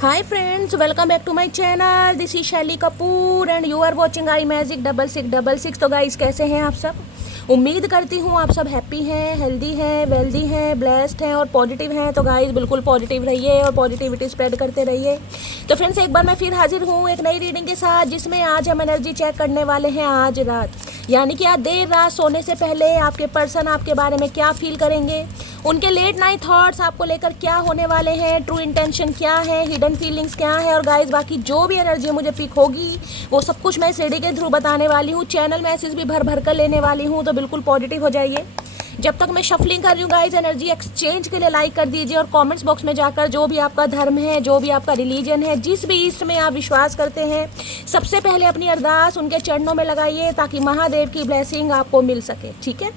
Hi friends, welcome back to my channel. This is शैली Kapoor and you are watching I magic 6666। तो guys कैसे हैं आप सब? उम्मीद करती हूँ आप सब हैप्पी हैं, हेल्दी हैं, वेल्दी हैं, ब्लेस्ड हैं और पॉजिटिव हैं। तो गाइस बिल्कुल पॉजिटिव रहिए और पॉजिटिविटी स्प्रेड करते रहिए। तो फ्रेंड्स एक बार मैं फिर हाजिर हूँ एक नई रीडिंग के साथ, जिसमें आज हम एनर्जी चेक करने वाले हैं आज रात, यानी कि आज देर रात सोने से पहले आपके पर्सन आपके बारे में क्या फील करेंगे, उनके लेट नाइट थॉट्स आपको लेकर क्या होने वाले हैं, ट्रू इंटेंशन क्या है, हिडन फीलिंग्स क्या है। और गाइस बाकी जो भी एनर्जी मुझे पिक होगी वो सब कुछ मैं इस रीडिंग के थ्रू बताने वाली हूँ। चैनल मैसेज भी भर भर कर लेने वाली हूँ, तो बिल्कुल पॉजिटिव हो जाइए। जब तक मैं शफलिंग कर रही हूँ गाइस, एनर्जी एक्सचेंज के लिए लाइक कर दीजिए और कमेंट्स बॉक्स में जाकर जो भी आपका धर्म है, जो भी आपका रिलीजन है, जिस भी ईस्ट में आप विश्वास करते हैं, सबसे पहले अपनी अरदास उनके चरणों में लगाइए ताकि महादेव की ब्लेसिंग आपको मिल सके। ठीक है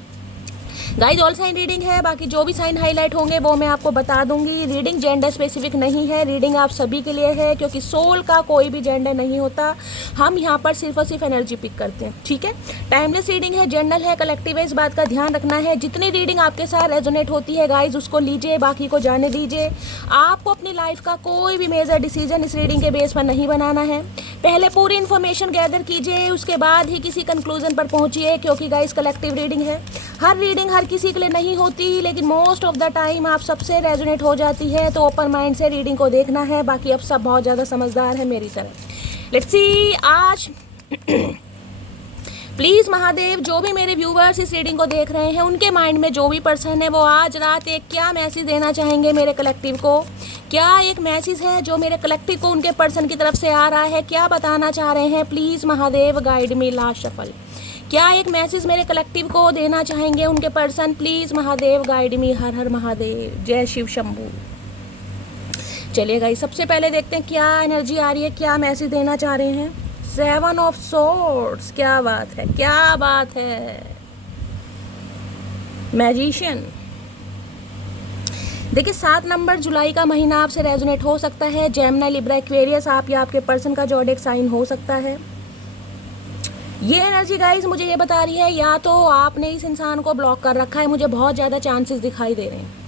गाइस, ऑल साइन रीडिंग है, बाकी जो भी साइन हाईलाइट होंगे वो मैं आपको बता दूंगी। रीडिंग जेंडर स्पेसिफिक नहीं है, रीडिंग आप सभी के लिए है, क्योंकि सोल का कोई भी जेंडर नहीं होता। हम यहाँ पर सिर्फ और सिर्फ एनर्जी पिक करते हैं। ठीक है, टाइमलेस रीडिंग है, जनरल है, कलेक्टिव है, इस बात का ध्यान रखना है। जितनी रीडिंग आपके साथ रेजोनेट होती है गाइज उसको लीजिए, बाकी को जाने दीजिए। आपको अपनी लाइफ का कोई भी मेजर डिसीजन इस रीडिंग के बेस पर नहीं बनाना है। पहले पूरी इन्फॉर्मेशन गैदर कीजिए, उसके बाद ही किसी कंक्लूजन पर पहुंचिए, क्योंकि गाइस कलेक्टिव रीडिंग है। हर रीडिंग हर किसी के लिए नहीं होती, लेकिन मोस्ट ऑफ द टाइम आप सबसे रेजोनेट हो जाती है। तो ओपन माइंड से रीडिंग को देखना है। बाकी अब सब बहुत ज़्यादा समझदार है मेरी तरह। लेट्स सी आज प्लीज़ महादेव, जो भी मेरे व्यूवर्स इस रीडिंग को देख रहे हैं, उनके माइंड में जो भी पर्सन है वो आज रात एक क्या मैसेज देना चाहेंगे मेरे कलेक्टिव को। क्या एक मैसेज है जो मेरे कलेक्टिव को उनके पर्सन की तरफ से आ रहा है, क्या बताना चाह रहे हैं? Please Mahadev guide me last shuffle. क्या एक मैसेज मेरे कलेक्टिव को देना चाहेंगे उनके person? Please Mahadev guide me. हर हर महादेव, जय शिव शंभू। चलिए गाइस, सबसे पहले देखते हैं क्या एनर्जी आ रही है, क्या मैसेज देना चाह रहे हैं। 7 ऑफ सोर्ड्स, क्या बात है, क्या बात है। मैजिशियन, देखिए 7 नंबर जुलाई का महीना आपसे रेजोनेट हो सकता है। जेमिनी, लिब्रा, एक्वेरियस आप या आपके पर्सन का ज़ोडिएक साइन हो सकता है। ये एनर्जी गाइस मुझे ये बता रही है या तो आपने इस इंसान को ब्लॉक कर रखा है, मुझे बहुत ज़्यादा चांसेस दिखाई दे रहे हैं।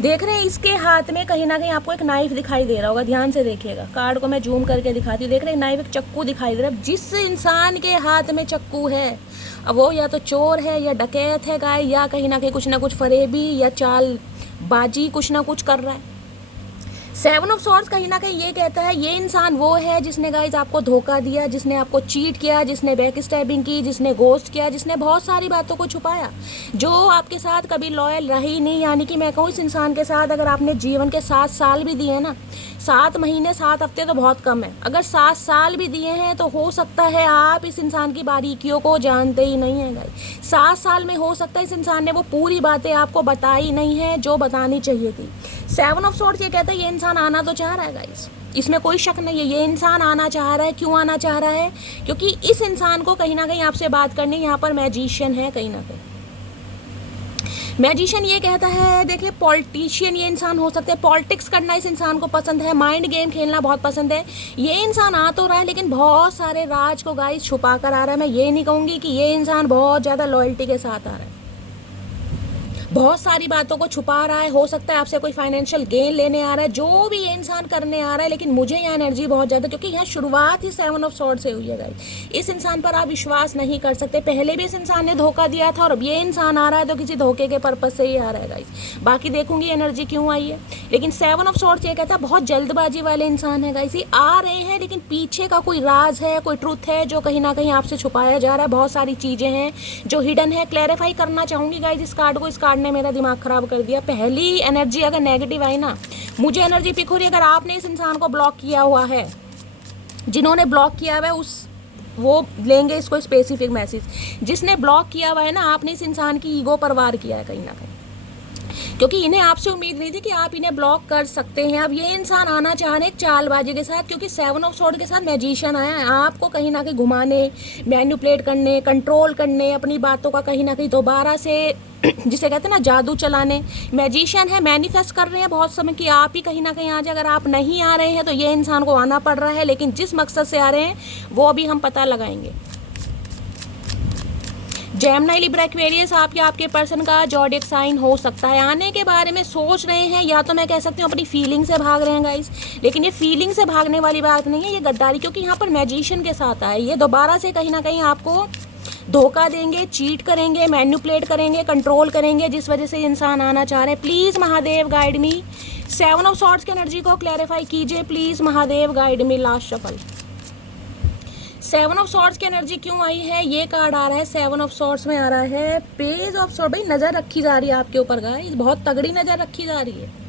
देख रहे हैं इसके हाथ में कहीं ना कहीं आपको एक नाइफ दिखाई दे रहा होगा, ध्यान से देखिएगा। कार्ड को मैं जूम करके दिखाती हूँ। देख रहे हैं नाइफ, एक चक्कू दिखाई दे रहा है। जिस इंसान के हाथ में चक्कू है अब वो या तो चोर है या डकैत है गाय, या कहीं ना कहीं कुछ ना कुछ फरेबी या चालबाजी कुछ ना कुछ कर रहा है। 7 ऑफ सॉर्ड्स कहीं ना कहीं ये कहता है ये इंसान वो है जिसने गाइज आपको धोखा दिया, जिसने आपको चीट किया, जिसने बैक स्टैबिंग की, जिसने गोस्ट किया, जिसने बहुत सारी बातों को छुपाया, जो आपके साथ कभी लॉयल रही नहीं। यानी कि मैं कहूँ इस इंसान के साथ अगर आपने जीवन के 7 साल भी दिए ना, 7 महीने 7 हफ्ते तो बहुत कम है, अगर 7 साल भी दिए हैं तो हो सकता है आप इस इंसान की बारीकियों को जानते ही नहीं है गाइज। 7 साल में हो सकता है इस इंसान ने वो पूरी बातें आपको बताई नहीं है जो बतानी चाहिए थी। 7 ऑफ सॉर्ड्स ये कहता है ये इंसान आना तो चाह रहा है गाइस, इसमें कोई शक नहीं है। ये इंसान आना चाह रहा है। क्यों आना चाह रहा है? क्योंकि इस इंसान को कहीं ना कहीं आपसे बात करनी। यहाँ पर मैजिशियन है, कहीं ना कहीं मैजिशियन ये कहता है, देखिए पॉलिटिशियन ये इंसान हो सकता है। पॉलिटिक्स करना इस इंसान को पसंद है, माइंड गेम खेलना बहुत पसंद है। ये इंसान आ तो रहा है लेकिन बहुत सारे राज को गाइस छुपा कर आ रहा है। मैं ये नहीं कहूँगी कि ये इंसान बहुत ज़्यादा लॉयल्टी के साथ आ रहा है, बहुत सारी बातों को छुपा रहा है। हो सकता है आपसे कोई फाइनेंशियल गेन लेने आ रहा है, जो भी ये इंसान करने आ रहा है। लेकिन मुझे यहाँ एनर्जी बहुत ज़्यादा, क्योंकि यहाँ शुरुआत ही 7 ऑफ सॉर्ड से हुई है गाइस। इस इंसान पर आप विश्वास नहीं कर सकते। पहले भी इस इंसान ने धोखा दिया था और अब ये इंसान आ रहा है तो किसी धोखे के पर्पज से ही आ रहा है गाइस। बाकी देखूंगी एनर्जी क्यों आई है। लेकिन 7 ऑफ सॉर्ड ये कहता है बहुत जल्दबाजी वाले इंसान है गाइस। ये आ रहे हैं लेकिन पीछे का कोई राज है, कोई ट्रुथ है जो कहीं ना कहीं आपसे छुपाया जा रहा है। बहुत सारी चीज़ें हैं जो हिडन है। क्लैरिफाई करना चाहूँगी गाइस इस कार्ड को। इस कार्ड ने मेरा दिमाग खराब कर दिया। पहली एनर्जी अगर नेगेटिव आई ना, मुझे एनर्जी पिक हो रही है अगर आपने इस इंसान को ब्लॉक किया हुआ है, जिन्होंने ब्लॉक किया हुआ है वो लेंगे इसको स्पेसिफिक मैसेज। जिसने ब्लॉक किया हुआ है ना, आपने इस इंसान की ईगो पर वार किया है कहीं ना कहीं, क्योंकि इन्हें आपसे उम्मीद नहीं थी कि आप इन्हें ब्लॉक कर सकते हैं। अब ये इंसान आना चाह रहे हैं एक चालबाजी के साथ, क्योंकि 7 ऑफ सॉर्ड के साथ मैजिशियन आया है। आपको कहीं ना कहीं घुमाने, मैनिपुलेट करने, कंट्रोल करने, अपनी बातों का कहीं ना कहीं दोबारा से जिसे कहते हैं ना जादू चलाने। मैजिशियन है, मैनिफेस्ट कर रहे हैं बहुत समय कि आप ही कहीं ना कहीं आ जाए। अगर आप नहीं आ रहे हैं तो ये इंसान को आना पड़ रहा है, लेकिन जिस मकसद से आ रहे हैं वो अभी हम पता लगाएंगे। जेमिनी, लिब्रा, एक्वेरियस आप या आपके पर्सन का ज़ोडिएक साइन हो सकता है। आने के बारे में सोच रहे हैं, या तो मैं कह सकती हूँ अपनी फीलिंग से भाग रहे हैं गाइस, लेकिन ये फीलिंग से भागने वाली बात नहीं है, ये गद्दारी, क्योंकि यहाँ पर मैजिशियन के साथ आए। ये दोबारा से कहीं ना कहीं आपको धोखा देंगे, चीट करेंगे, मैनिपुलेट करेंगे, कंट्रोल करेंगे, जिस वजह से इंसान आना चाह रहे हैं। Please Mahadev guide me. 7 of swords की एनर्जी को क्लैरिफाई कीजिए please Mahadev guide me. Last shuffle 7 of swords की एनर्जी क्यों आई है? ये कार्ड आ रहा है 7 ऑफ सॉर्ड्स में आ रहा है पेज ऑफ सॉर्ड। भाई नज़र रखी जा रही है आपके ऊपर गाइस, बहुत तगड़ी नज़र रखी जा रही है।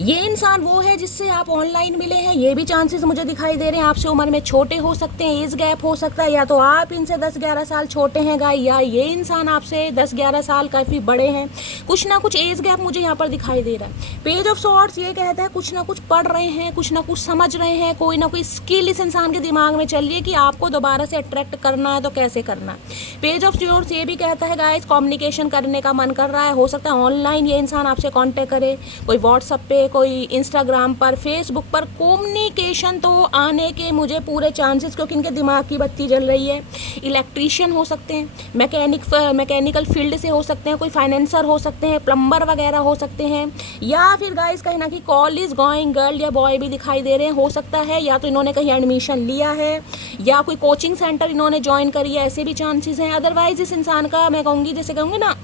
ये इंसान वो है जिससे आप ऑनलाइन मिले हैं, ये भी चांसेस मुझे दिखाई दे रहे हैं। आपसे उम्र में छोटे हो सकते हैं, एज गैप हो सकता है, या तो आप इनसे 10-11 साल छोटे हैं गाय, या ये इंसान आपसे 10-11 साल काफ़ी बड़े हैं। कुछ ना कुछ एज गैप मुझे यहाँ पर दिखाई दे रहा है। पेज ऑफ सॉर्ड्स ये कहता है कुछ ना कुछ पढ़ रहे हैं, कुछ ना कुछ समझ रहे हैं, कोई ना कोई स्किल इस इंसान के दिमाग में चल रही है कि आपको दोबारा से अट्रैक्ट करना है तो कैसे करना है। पेज ऑफ सॉर्ड्स ये भी कहता है गाइस कम्युनिकेशन करने का मन कर रहा है, हो सकता है ऑनलाइन ये इंसान आपसे कॉन्टेक्ट करे, कोई व्हाट्सएप पे, कोई इंस्टाग्राम पर, फेसबुक पर। कम्युनिकेशन तो आने के मुझे पूरे चांसेस, क्योंकि इनके दिमाग की बत्ती जल रही है। इलेक्ट्रीशियन हो सकते हैं, मैकेनिकल फील्ड से हो सकते हैं, कोई फाइनेंसर हो सकते हैं, प्लम्बर वगैरह हो सकते हैं, या फिर गाइस कहीं ना कहीं कॉलेज गोइंग गर्ल या बॉय भी दिखाई दे रहे हैं। हो सकता है या तो इन्होंने कहीं एडमिशन लिया है या कोई कोचिंग सेंटर इन्होंने ज्वाइन करी है, ऐसे भी चांसेस हैं। अदरवाइज इस इंसान का मैं कहूँगी, जैसे कहूँगी ना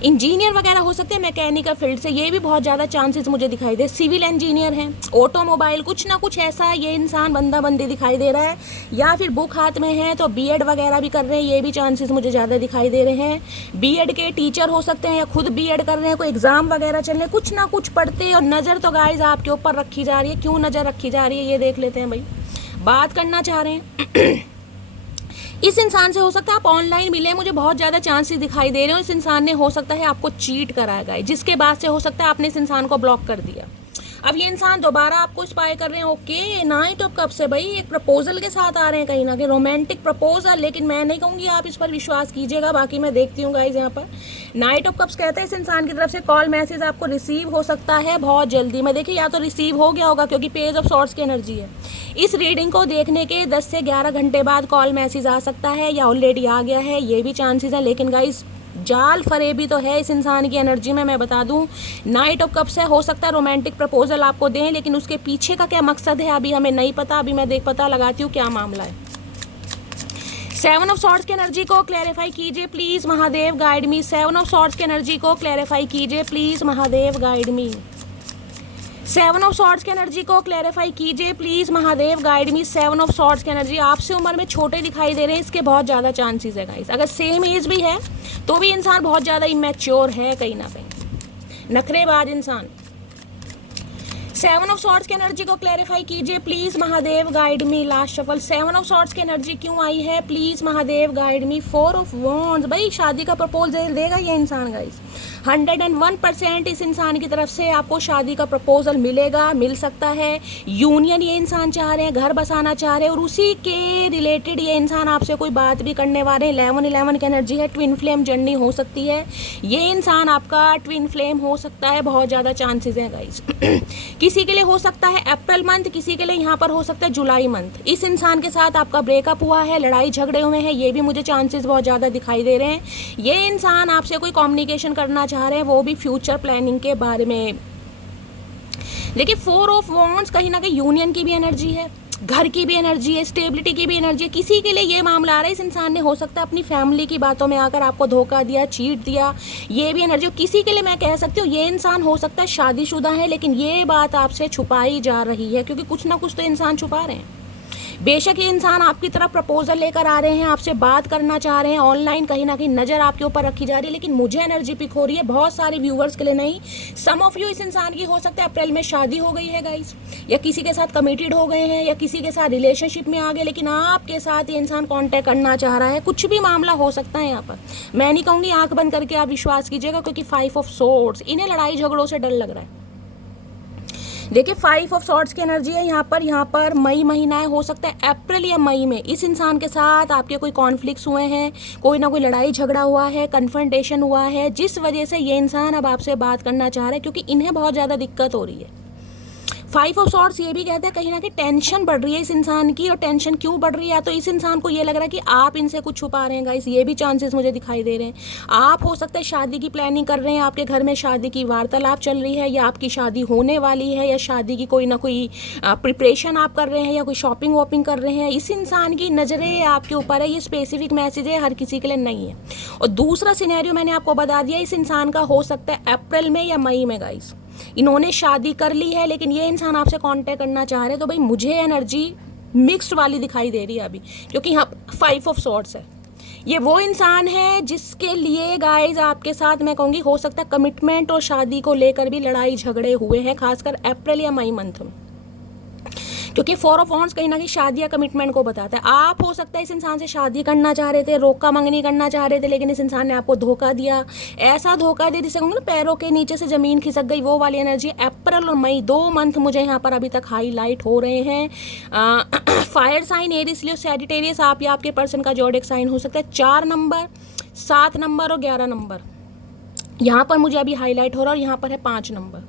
इंजीनियर वगैरह हो सकते हैं मैकेनिकल फील्ड से, ये भी बहुत ज़्यादा चांसेस मुझे दिखाई दे। सिविल इंजीनियर हैं, ऑटोमोबाइल, कुछ ना कुछ ऐसा ये इंसान बंदा बंदी दिखाई दे रहा है। या फिर बुक हाथ में है तो बीएड वगैरह भी कर रहे हैं, ये भी चांसेस मुझे ज़्यादा दिखाई दे रहे हैं। बीएड के टीचर हो सकते हैं, या खुद बीएड कर रहे हैं, कोई एग्ज़ाम वगैरह चल रहे हैं, कुछ ना कुछ पढ़ते। और नज़र तो गाइस आपके ऊपर रखी जा रही है। क्यों नज़र रखी जा रही है ये देख लेते हैं भाई। बात करना चाह रहे हैं इस इंसान से, हो सकता है आप ऑनलाइन मिले, मुझे बहुत ज़्यादा चांसेस दिखाई दे रहे हो। इस इंसान ने हो सकता है आपको चीट कराया है, जिसके बाद से हो सकता है आपने इस इंसान को ब्लॉक कर दिया। अब ये इंसान दोबारा आपको स्पाई कर रहे हैं। ओके, नाइट ऑफ कप्स से भाई एक प्रपोजल के साथ आ रहे हैं, कहीं ना कहीं रोमांटिक प्रपोजल, लेकिन मैं नहीं कहूँगी आप इस पर विश्वास कीजिएगा। बाकी मैं देखती हूँ गाइज, यहाँ पर नाइट ऑफ कप्स कहते हैं इस इंसान की तरफ से कॉल मैसेज आपको रिसीव हो सकता है बहुत जल्दी। मैं देखिए या तो रिसीव हो गया होगा, क्योंकि पेज ऑफ सॉर्ड्स की एनर्जी है। इस रीडिंग को देखने के 10 से 11 घंटे बाद कॉल मैसेज आ सकता है, या ऑलरेडी आ गया है, ये भी चांसेस है। लेकिन गाइज जाल फरेबी तो है इस इंसान की एनर्जी में, मैं बता दूं। नाइट ऑफ कप्स है, हो सकता है रोमांटिक प्रपोजल आपको दें, लेकिन उसके पीछे का क्या मकसद है अभी हमें नहीं पता। अभी मैं पता लगाती हूँ क्या मामला है। 7 ऑफ सॉर्ड्स की एनर्जी को क्लैरिफाई कीजिए please Mahadev guide me. 7 of swords की एनर्जी को क्लैरिफाई कीजिए please Mahadev guide me. 7 of swords की एनर्जी को क्लैरिफाई कीजिए please Mahadev guide me. 7 of swords की एनर्जी आपसे उम्र में छोटे दिखाई दे रहे हैं, इसके बहुत ज़्यादा चांसेस है गाइस। अगर सेम एज भी है तो भी इंसान बहुत ज़्यादा इमेच्योर है, कहीं ना कहीं नखरेबाज इंसान। 7 ऑफ सॉर्ड्स की एनर्जी को क्लैरिफाई कीजिए please Mahadev guide me. Last shuffle 7 of swords की एनर्जी क्यों आई है please Mahadev guide me. 4 of wands, भाई शादी का प्रपोजल देगा ये इंसान गाइस। 101% इस इंसान की तरफ से आपको शादी का प्रपोजल मिलेगा, मिल सकता है। यूनियन ये इंसान चाह रहे हैं, घर बसाना चाह रहे हैं, और उसी के रिलेटेड ये इंसान आपसे कोई बात भी करने वाले हैं। 11-11 की एनर्जी है, ट्विन फ्लेम जर्नी हो सकती है। ये इंसान आपका ट्विन फ्लेम हो सकता है, बहुत ज़्यादा चांसेस हैं गाइस। किसी के लिए हो सकता है अप्रैल मंथ, किसी के लिए यहाँ पर हो सकता है जुलाई मंथ। इस इंसान के साथ आपका ब्रेकअप हुआ है, लड़ाई झगड़े हुए हैं, ये भी मुझे चांसेस बहुत ज़्यादा दिखाई दे रहे हैं। ये इंसान आपसे कोई कम्युनिकेशन करना चाह रहे हैं, वो भी फ्यूचर प्लानिंग के बारे में। देखिए 4 ऑफ वॉन्ड्स कहीं ना कहीं यूनियन की भी एनर्जी है, घर की भी एनर्जी है, स्टेबिलिटी की भी एनर्जी है। किसी के लिए ये मामला आ रहा है, इस इंसान ने हो सकता है अपनी फैमिली की बातों में आकर आपको धोखा दिया, चीट दिया, ये भी एनर्जी। किसी के लिए मैं कह सकती हूँ ये इंसान हो सकता है शादीशुदा है, लेकिन ये बात आपसे छुपाई जा रही है, क्योंकि कुछ ना कुछ तो इंसान छुपा रहे हैं। बेशक ये इंसान आपकी तरफ प्रपोजल लेकर आ रहे हैं, आपसे बात करना चाह रहे हैं, ऑनलाइन कहीं ना कहीं नज़र आपके ऊपर रखी जा रही है, लेकिन मुझे एनर्जी पिक हो रही है बहुत सारे व्यूवर्स के लिए नहीं, सम ऑफ यू। इस इंसान की हो सकता है अप्रैल में शादी हो गई है गाइस, या किसी के साथ कमिटेड हो गए हैं, या किसी के साथ रिलेशनशिप में आ गए, लेकिन आपके साथ ये इंसान कॉन्टैक्ट करना चाह रहा है। कुछ भी मामला हो सकता है यहाँ पर, मैं नहीं कहूँगी आंख बंद करके आप विश्वास कीजिएगा, क्योंकि 5 ऑफ सोर्ड्स, इन्हें लड़ाई झगड़ों से डर लग रहा है। देखिए 5 ऑफ सॉर्ड्स की एनर्जी है यहाँ पर मई महीना है, हो सकता है अप्रैल या मई में इस इंसान के साथ आपके कोई कॉन्फ्लिक्ट्स हुए हैं, कोई ना कोई लड़ाई झगड़ा हुआ है, कन्फ्रंटेशन हुआ है, जिस वजह से ये इंसान अब आपसे बात करना चाह रहे हैं, क्योंकि इन्हें बहुत ज़्यादा दिक्कत हो रही है। फाइव ऑफ सॉर्ड्स ये भी कहते हैं कहीं ना कहीं टेंशन बढ़ रही है इस इंसान की, और टेंशन क्यों बढ़ रही है, तो इस इंसान को ये लग रहा है कि आप इनसे कुछ छुपा रहे हैं गाइस, ये भी चांसेस मुझे दिखाई दे रहे हैं। आप हो सकता है शादी की प्लानिंग कर रहे हैं, आपके घर में शादी की वार्तालाप चल रही है, या आपकी शादी होने वाली है, या शादी की कोई ना कोई प्रिपरेशन आप कर रहे हैं, या कोई शॉपिंग वॉपिंग कर रहे हैं। इस इंसान की नज़रें आपके ऊपर है, ये स्पेसिफिक मैसेज है, हर किसी के लिए नहीं है। और दूसरा सिनेरियो मैंने आपको बता दिया, इस इंसान का हो सकता है अप्रैल में या मई में गाइस, इन्होंने शादी कर ली है लेकिन ये इंसान आपसे कांटेक्ट करना चाह रहे हैं। तो भाई मुझे एनर्जी मिक्स्ड वाली दिखाई दे रही है अभी, क्योंकि यहाँ फाइव ऑफ सॉर्ड्स है। ये वो इंसान है जिसके लिए गाइज आपके साथ मैं कहूँगी हो सकता है कमिटमेंट और शादी को लेकर भी लड़ाई झगड़े हुए हैं, खासकर अप्रैल या मई मंथ में, क्योंकि फोर ऑफ वॉन्ड्स कहीं ना कहीं शादी या कमिटमेंट को बताता है। आप हो सकता है इस इंसान से शादी करना चाह रहे थे, रोका मंगनी करना चाह रहे थे, लेकिन इस इंसान ने आपको धोखा दिया, ऐसा धोखा दिया जिसे कहूँगा ना पैरों के नीचे से ज़मीन खिसक गई, वो वाली एनर्जी। अप्रैल और मई 2 मंथ मुझे यहाँ पर अभी तक हाईलाइट हो रहे हैं। Fire sign Aries Leo Sagittarius आप या आपके पर्सन का जोडिक साइन हो सकता है। 4 नंबर, 7 नंबर और 11 नंबर यहाँ पर मुझे अभी हाईलाइट हो रहा है, और यहाँ पर है 5 नंबर।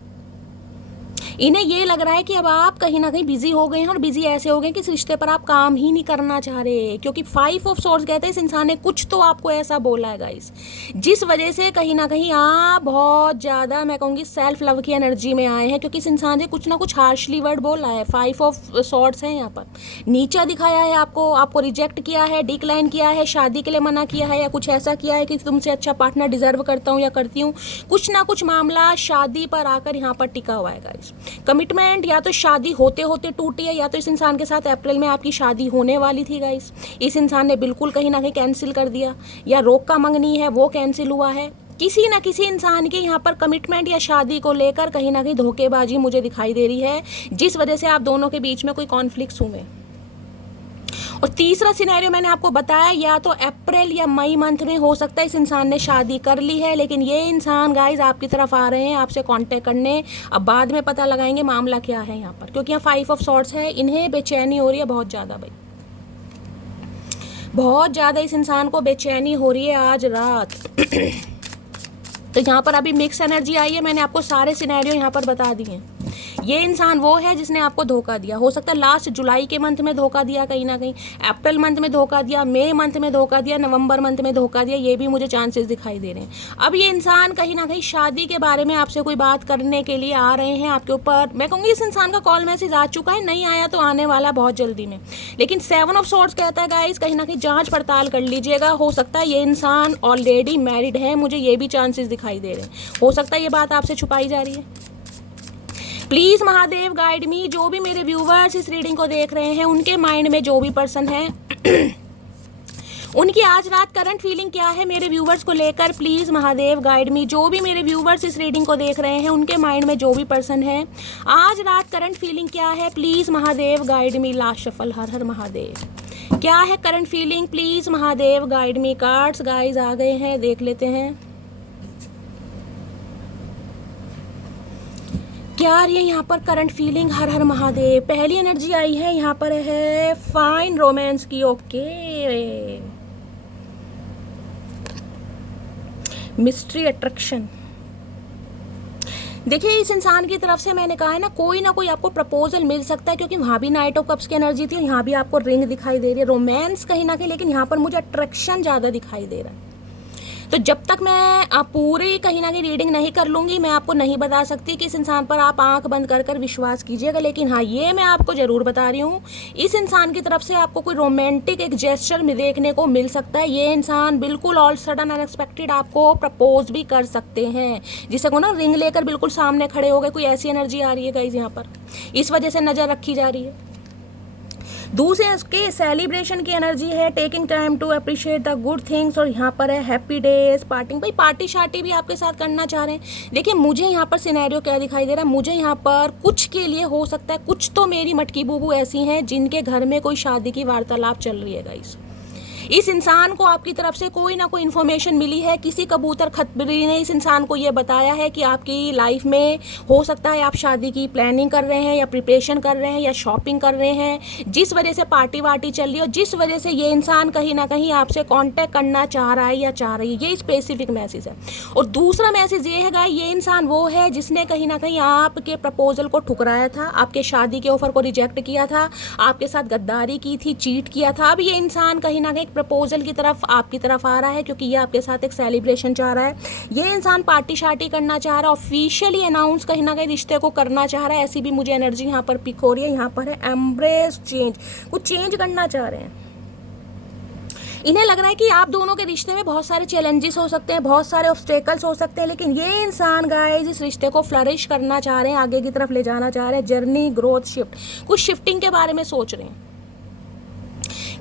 इन्हें ये लग रहा है कि अब आप कहीं ना कहीं बिजी हो गए हैं, और बिजी ऐसे हो गए कि इस रिश्ते पर आप काम ही नहीं करना चाह रहे, क्योंकि फाइव ऑफ सॉर्ड्स कहते हैं इस इंसान ने कुछ तो आपको ऐसा बोला है गाइस, जिस वजह से कहीं ना कहीं आप बहुत ज़्यादा मैं कहूँगी सेल्फ लव की एनर्जी में आए हैं, क्योंकि इस इंसान ने कुछ ना कुछ हार्शली वर्ड बोला है। फाइव ऑफ सॉर्ड्स है यहाँ पर, नीचा दिखाया है आपको रिजेक्ट किया है, डिक्लाइन किया है, शादी के लिए मना किया है, या कुछ ऐसा किया है कि तुमसे अच्छा पार्टनर डिजर्व करता हूँ या करती हूँ। कुछ ना कुछ मामला शादी पर आकर यहाँ पर टिका हुआ है गाइस। कमिटमेंट या तो शादी होते होते टूटी है, या तो इस इंसान के साथ अप्रैल में आपकी शादी होने वाली थी गाइस, इस इंसान ने बिल्कुल कहीं ना कहीं कैंसिल कर दिया, या रोक का मंगनी है वो कैंसिल हुआ है। किसी ना किसी इंसान के यहाँ पर कमिटमेंट या शादी को लेकर कहीं ना कहीं धोखेबाजी मुझे दिखाई दे रही है, जिस वजह से आप दोनों के बीच में कोई कॉन्फ्लिक्ट्स हुए। और तीसरा सिनेरियो मैंने आपको बताया, या तो अप्रैल या मई मंथ में हो सकता है इस इंसान ने शादी कर ली है, लेकिन ये इंसान गाइज आपकी तरफ आ रहे हैं आपसे कांटेक्ट करने। अब बाद में पता लगाएंगे मामला क्या है यहाँ पर, क्योंकि यहाँ फाइव ऑफ सॉर्ड्स है, इन्हें बेचैनी हो रही है बहुत ज़्यादा भाई, बहुत ज़्यादा इस इंसान को बेचैनी हो रही है आज रात। तो यहाँ पर अभी मिक्स एनर्जी आई है, मैंने आपको सारे सिनेरियो यहाँ पर बता दिए हैं। ये इंसान वो है जिसने आपको धोखा दिया, हो सकता है लास्ट जुलाई के मंथ में धोखा दिया, कहीं ना कहीं अप्रैल मंथ में धोखा दिया, मई मंथ में धोखा दिया, नवंबर मंथ में धोखा दिया, ये भी मुझे चांसेस दिखाई दे रहे हैं। अब ये इंसान कहीं ना कहीं शादी के बारे में आपसे कोई बात करने के लिए आ रहे हैं आपके ऊपर। मैं कहूँगी इस इंसान का कॉल मैसेज आ चुका है, नहीं आया तो आने वाला बहुत जल्दी में, लेकिन 7 ऑफ सॉर्ड्स कहता है गाइस कहीं ना कहीं जाँच पड़ताल कर लीजिएगा। हो सकता है ये इंसान ऑलरेडी मैरिड है, मुझे ये भी चांसेस दिखाई दे रहे हैं। हो सकता है ये बात आपसे छुपाई जा रही है। प्लीज़ महादेव गाइड मी, जो भी मेरे व्यूवर्स इस रीडिंग को देख रहे हैं उनके माइंड में जो भी पर्सन है उनकी आज रात करंट फीलिंग क्या है मेरे व्यूवर्स को लेकर, प्लीज़ महादेव गाइड मी। जो भी मेरे व्यूवर्स इस रीडिंग को देख रहे हैं उनके माइंड में जो भी पर्सन है आज रात करंट फीलिंग क्या है, please Mahadev guide me. Last shuffle, हर हर महादेव। क्या है current feeling, please Mahadev guide me. Cards guys आ गए हैं, देख लेते हैं क्या आ रही है यहाँ पर करंट फीलिंग। हर हर महादेव। पहली एनर्जी आई है यहाँ पर है फाइन रोमांस की। Okay, mystery attraction. देखिए इस इंसान की तरफ से मैंने कहा है ना कोई आपको प्रपोजल मिल सकता है, क्योंकि वहाँ भी नाइट ऑफ कप्स की एनर्जी थी, यहाँ भी आपको रिंग दिखाई दे रही है, रोमांस कहीं ना कहीं, लेकिन यहाँ पर मुझे अट्रैक्शन ज़्यादा दिखाई दे रहा है। तो जब तक मैं पूरी कहीं ना कहीं रीडिंग नहीं कर लूँगी मैं आपको नहीं बता सकती कि इस इंसान पर आप आंख बंद कर विश्वास कीजिएगा। लेकिन हाँ, ये मैं आपको ज़रूर बता रही हूँ, इस इंसान की तरफ से आपको कोई रोमांटिक एक जेस्चर में देखने को मिल सकता है। ये इंसान बिल्कुल ऑल सडन अनएक्सपेक्टेड आपको प्रपोज भी कर सकते हैं, जिसे को ना रिंग लेकर बिल्कुल सामने खड़े हो गए, कोई ऐसी एनर्जी आ रही है गाइस यहाँ पर, इस वजह से नज़र रखी जा रही है। दूसरे उसके सेलिब्रेशन की एनर्जी है, taking time to appreciate the good things, और यहाँ पर है हैप्पी डेज, पार्टिंग। भाई पार्टी शार्टी भी आपके साथ करना चाह रहे हैं। देखिए मुझे यहाँ पर सिनेरियो क्या दिखाई दे रहा है, मुझे यहाँ पर कुछ के लिए हो सकता है, कुछ तो मेरी मटकी बूबू ऐसी हैं जिनके घर में कोई शादी की वार्तालाप चल रही है गाइस। इस इंसान को आपकी तरफ से कोई ना कोई इन्फॉर्मेशन मिली है, किसी कबूतर खतबरी ने इस इंसान को ये बताया है कि आपकी लाइफ में हो सकता है आप शादी की प्लानिंग कर रहे हैं या प्रिपरेशन कर रहे हैं या शॉपिंग कर रहे हैं, जिस वजह से पार्टी वार्टी चल रही है और जिस वजह से ये इंसान कहीं ना कहीं आपसे कांटेक्ट करना चाह रहा है या चाह रही है। ये स्पेसिफिक मैसेज है। और दूसरा मैसेज ये है गाइस, ये इंसान वो है जिसने कहीं ना कहीं आपके प्रपोजल को ठुकराया था, आपके शादी के ऑफर को रिजेक्ट किया था, आपके साथ गद्दारी की थी, चीट किया था। अब ये इंसान कहीं ना कहीं प्रपोजल की तरफ आपकी तरफ आ रहा है क्योंकि ये आपके साथ एक सेलिब्रेशन चाह रहा है। ये इंसान पार्टी शार्टी करना चाह रहा है, ऑफिशियली अनाउंस कहीं ना कहीं रिश्ते को करना चाह रहा है। ऐसी भी मुझे एनर्जी यहाँ पर पिक हो रही है। यहाँ पर है एम्ब्रेस चेंज, कुछ चेंज करना चाह रहे हैं। इन्हें लग रहा है कि आप दोनों के रिश्ते में बहुत सारे चैलेंजेस हो सकते हैं, बहुत सारे ऑब्स्टेकल्स हो सकते हैं, लेकिन ये इंसान गाइस इस रिश्ते को फ्लरिश करना चाह रहे हैं, आगे की तरफ ले जाना चाह रहे हैं। जर्नी, ग्रोथ, शिफ्ट, कुछ शिफ्टिंग के बारे में सोच रहे हैं।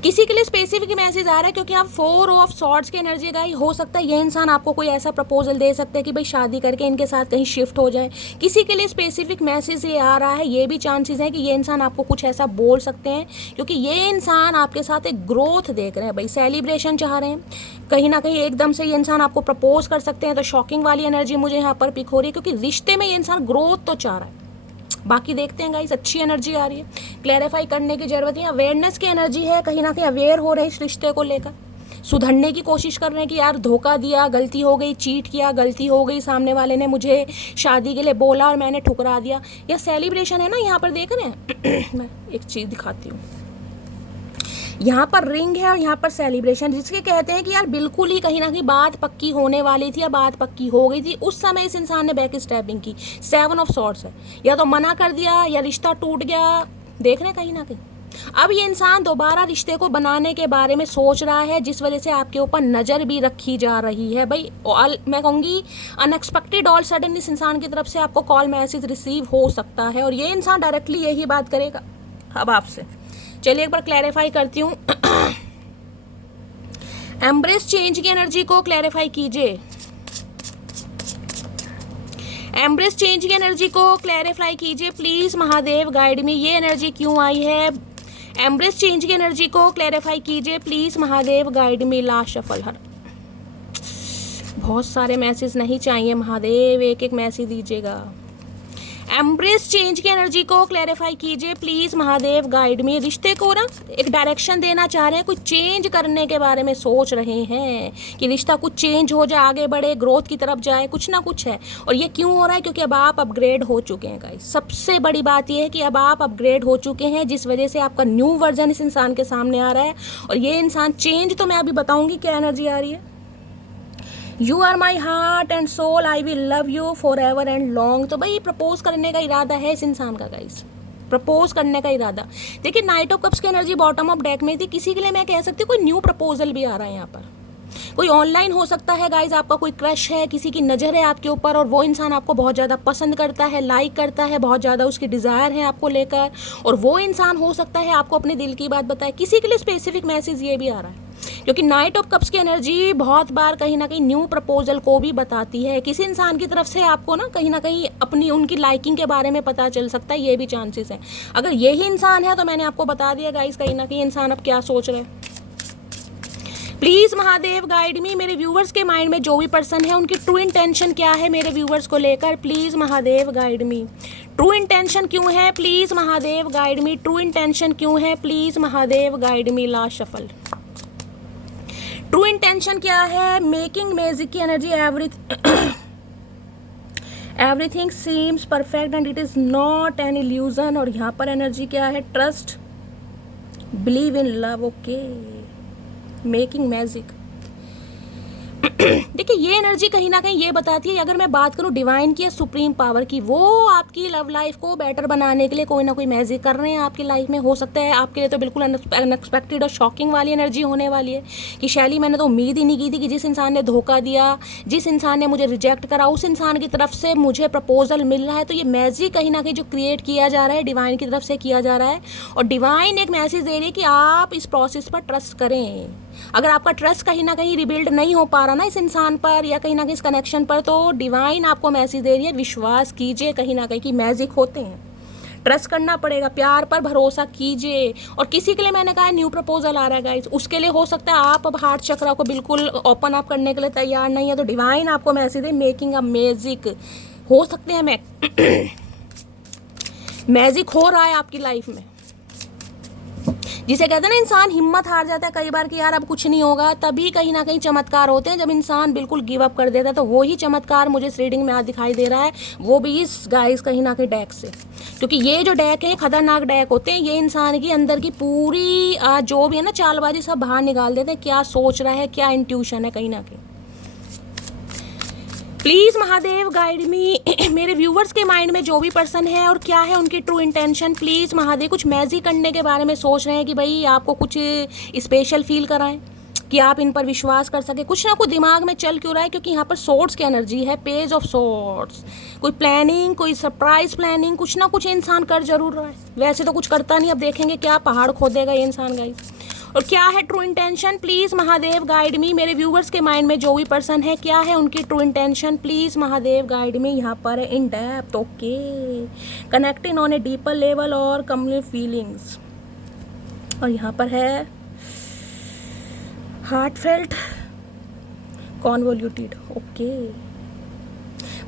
किसी के लिए स्पेसिफिक मैसेज आ रहा है क्योंकि आप 4 ऑफ सॉर्ड्स की एनर्जी गाई, हो सकता है ये इंसान आपको कोई ऐसा प्रपोजल दे सकते हैं कि भाई शादी करके इनके साथ कहीं शिफ्ट हो जाए। किसी के लिए स्पेसिफिक मैसेज ये आ रहा है, ये भी चांसेस है कि ये इंसान आपको कुछ ऐसा बोल सकते हैं क्योंकि ये इंसान आपके साथ एक ग्रोथ देख रहे हैं, भाई सेलिब्रेशन चाह रहे हैं। कहीं ना कहीं एकदम से ये इंसान आपको प्रपोज कर सकते हैं, तो शॉकिंग वाली एनर्जी मुझे यहाँ पर पिक हो रही है क्योंकि रिश्ते में ये इंसान ग्रोथ तो चाह रहा है। बाकी देखते हैं गाइस, अच्छी एनर्जी आ रही है, क्लैरिफाई करने की जरूरत है। अवेयरनेस की एनर्जी है, कहीं ना कहीं अवेयर हो रहे हैं इस रिश्ते को लेकर, सुधरने की कोशिश कर रहे हैं कि यार धोखा दिया, गलती हो गई, चीट किया, गलती हो गई, सामने वाले ने मुझे शादी के लिए बोला और मैंने ठुकरा दिया। या सेलिब्रेशन है ना, यहाँ पर देख रहे हैं मैं एक चीज़ दिखाती हूँ, यहाँ पर रिंग है और यहाँ पर सेलिब्रेशन, जिसके कहते हैं कि यार बिल्कुल ही कहीं ना कहीं बात पक्की होने वाली थी या बात पक्की हो गई थी, उस समय इस इंसान ने बैक स्टैपिंग की। 7 ऑफ सॉर्ड्स है, या तो मना कर दिया या रिश्ता टूट गया, देख रहे हैं कहीं ना कहीं। अब ये इंसान दोबारा रिश्ते को बनाने के बारे में सोच रहा है, जिस वजह से आपके ऊपर नज़र भी रखी जा रही है। भाई मैं कहूँगी अनएक्सपेक्टेड ऑल सडन इस इंसान की तरफ से आपको कॉल मैसेज रिसीव हो सकता है और ये इंसान डायरेक्टली यही बात करेगा अब आपसे। चलिए एक बार क्लैरिफाई करती हूँ। एम्ब्रेस चेंज की एनर्जी को क्लैरिफाई कीजिए, एम्ब्रेस चेंज की एनर्जी को क्लैरिफाई कीजिए प्लीज महादेव, गाइड में ये एनर्जी क्यों आई है। एम्ब्रेस चेंज की एनर्जी को क्लैरिफाई कीजिए प्लीज महादेव, गाइड में। लास्ट शफल हर, बहुत सारे मैसेज नहीं चाहिए महादेव, एक एक मैसेज दीजिएगा। एम्ब्रेस चेंज की एनर्जी को क्लैरिफाई कीजिए प्लीज महादेव, गाइड में। रिश्ते को ना एक डायरेक्शन देना चाह रहे हैं, कुछ चेंज करने के बारे में सोच रहे हैं कि रिश्ता कुछ चेंज हो जाए, आगे बढ़े, ग्रोथ की तरफ जाए, कुछ ना कुछ है। और ये क्यों हो रहा है, क्योंकि अब आप अपग्रेड हो चुके हैं गाइस। सबसे बड़ी बात यह है कि अब आप अपग्रेड हो चुके हैं, जिस वजह से आपका न्यू वर्जन इस इंसान के सामने आ रहा है। और ये इंसान चेंज, तो मैं अभी बताऊंगी क्या एनर्जी आ रही है। You are my heart and soul, I will love you forever and long. तो भाई प्रपोज करने का इरादा है इस इंसान का गाइस, प्रपोज करने का इरादा। देखिए नाइट ऑफ कप्स की एनर्जी बॉटम ऑफ डेक में थी, किसी के लिए मैं कह सकती हूँ कोई न्यू प्रपोजल भी आ रहा है यहाँ पर। कोई ऑनलाइन हो सकता है गाइज, आपका कोई क्रश है, किसी की नज़र है आपके ऊपर और वो इंसान आपको बहुत ज़्यादा पसंद करता है, लाइक करता है, बहुत ज़्यादा उसकी डिज़ायर है आपको लेकर। और वो इंसान हो सकता है आपको अपने दिल की बात बताए। किसी के लिए स्पेसिफिक मैसेज ये भी आ रहा है क्योंकि नाइट ऑफ कप्स की एनर्जी बहुत बार कहीं ना कहीं न्यू प्रपोजल को भी बताती है। किसी इंसान की तरफ से आपको ना कहीं अपनी उनकी लाइकिंग के बारे में पता चल सकता है, ये भी चांसेस है। अगर यही इंसान है तो मैंने आपको बता दिया गाइस कहीं ना कहीं इंसान अब क्या सोच रहे हैं। प्लीज महादेव गाइड मी, मेरे व्यूवर्स के माइंड में जो भी पर्सन है उनकी ट्रू इंटेंशन क्या है मेरे व्यूवर्स को लेकर, please Mahadev guide me. True intention क्यों है, please Mahadev guide me. True intention क्यों है, please Mahadev guide me. Last shuffle, true intention क्या है। मेकिंग मैजिक की energy, everything seems perfect and it is not an illusion. और यहाँ पर एनर्जी क्या है, trust, believe in love. Okay, making magic. देखिए ये एनर्जी कहीं ना कहीं ये बताती है, अगर मैं बात करूँ डिवाइन की या सुप्रीम पावर की, वो आपकी लव लाइफ को बेटर बनाने के लिए कोई ना कोई मैजिक कर रहे हैं आपकी लाइफ में। हो सकता है आपके लिए तो बिल्कुल अनएक्सपेक्टेड और शॉकिंग वाली एनर्जी होने वाली है कि शैली मैंने तो उम्मीद ही नहीं की थी कि जिस इंसान ने धोखा दिया, जिस इंसान ने मुझे रिजेक्ट करा, उस इंसान की तरफ से मुझे प्रपोजल मिल रहा है। तो ये मैजिक कहीं ना कहीं जो क्रिएट किया जा रहा है डिवाइन की तरफ से किया जा रहा है। और डिवाइन एक मैसेज दे रही है कि आप इस प्रोसेस पर ट्रस्ट करें। अगर आपका ट्रस्ट कहीं ना कहीं रिबिल्ड नहीं हो पा रहा ना इस इंसान पर या कहीं ना कहीं इस कनेक्शन पर, तो डिवाइन आपको मैसेज दे रही है विश्वास कीजिए कहीं ना कहीं कि मैजिक होते हैं। ट्रस्ट करना पड़ेगा, प्यार पर भरोसा कीजिए। और किसी के लिए मैंने कहा न्यू प्रपोजल आ रहा है गाइस, उसके लिए हो सकता है आप अब हार्ट चक्र को बिल्कुल ओपन अप करने के लिए तैयार नहीं है, तो डिवाइन आपको मैसेज है मेकिंग अ मैजिक। हो सकते हैं मैजिक हो रहा है आपकी लाइफ में। जिसे कहते हैं ना इंसान हिम्मत हार जाता है कई बार कि यार अब कुछ नहीं होगा, तभी कहीं ना कहीं चमत्कार होते हैं। जब इंसान बिल्कुल गिव अप कर देता है, तो वो ही चमत्कार मुझे इस रीडिंग में आज दिखाई दे रहा है, वो भी इस गाइस कहीं ना कहीं डेक से। क्योंकि ये जो डेक है खतरनाक डेक होते हैं, ये इंसान की अंदर की पूरी जो भी है ना चालबाजी सब बाहर निकाल देते हैं, क्या सोच रहा है, क्या इंट्यूशन है कहीं ना कहीं। प्लीज महादेव गाइड मी, मेरे व्यूवर्स के माइंड में जो भी पर्सन है और क्या है उनकी ट्रू इंटेंशन। प्लीज महादेव कुछ मैजिक करने के बारे में सोच रहे हैं कि भाई आपको कुछ स्पेशल फील कराएं, कि आप इन पर विश्वास कर सके। कुछ ना कुछ दिमाग में चल क्यों रहा है, क्योंकि यहाँ पर सोर्ड्स की एनर्जी है, पेज ऑफ सोर्ड्स। कोई प्लानिंग, कोई सरप्राइज प्लानिंग, कुछ ना कुछ इंसान कर जरूर रहा है। वैसे तो कुछ करता नहीं, अब देखेंगे क्या पहाड़ खोदेगा ये इंसान गाइस। और क्या है true intention, please Mahadev guide me, मेरे व्यूवर्स के माइंड में जो भी पर्सन है क्या है उनकी true intention, please Mahadev guide मी। यहाँ पर है in depth, okay, connecting on a deeper level और कम्युनिटी फीलिंग्स। और यहाँ पर है हार्टफेल्ट कॉन्वोल्यूटेड, ओके।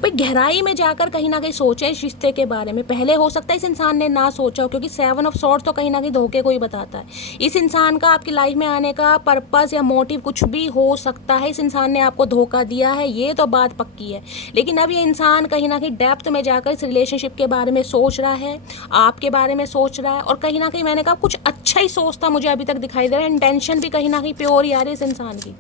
भाई गहराई में जाकर कहीं ना कहीं सोचें इस रिश्ते के बारे में। पहले हो सकता है इस इंसान ने ना सोचा हो, क्योंकि 7 ऑफ सॉर्ड्स तो कहीं ना कहीं धोखे को ही बताता है। इस इंसान का आपकी लाइफ में आने का पर्पस या मोटिव कुछ भी हो सकता है, इस इंसान ने आपको धोखा दिया है, ये तो बात पक्की है। लेकिन अब ये इंसान कहीं ना कहीं डेप्थ में जाकर इस रिलेशनशिप के बारे में सोच रहा है, आपके बारे में सोच रहा है। और कहीं ना कहीं मैंने कहा कुछ अच्छा ही सोचता मुझे अभी तक दिखाई दे रहा है। इंटेंशन भी कहीं ना कहीं प्योर ही आ रही है इस इंसान की,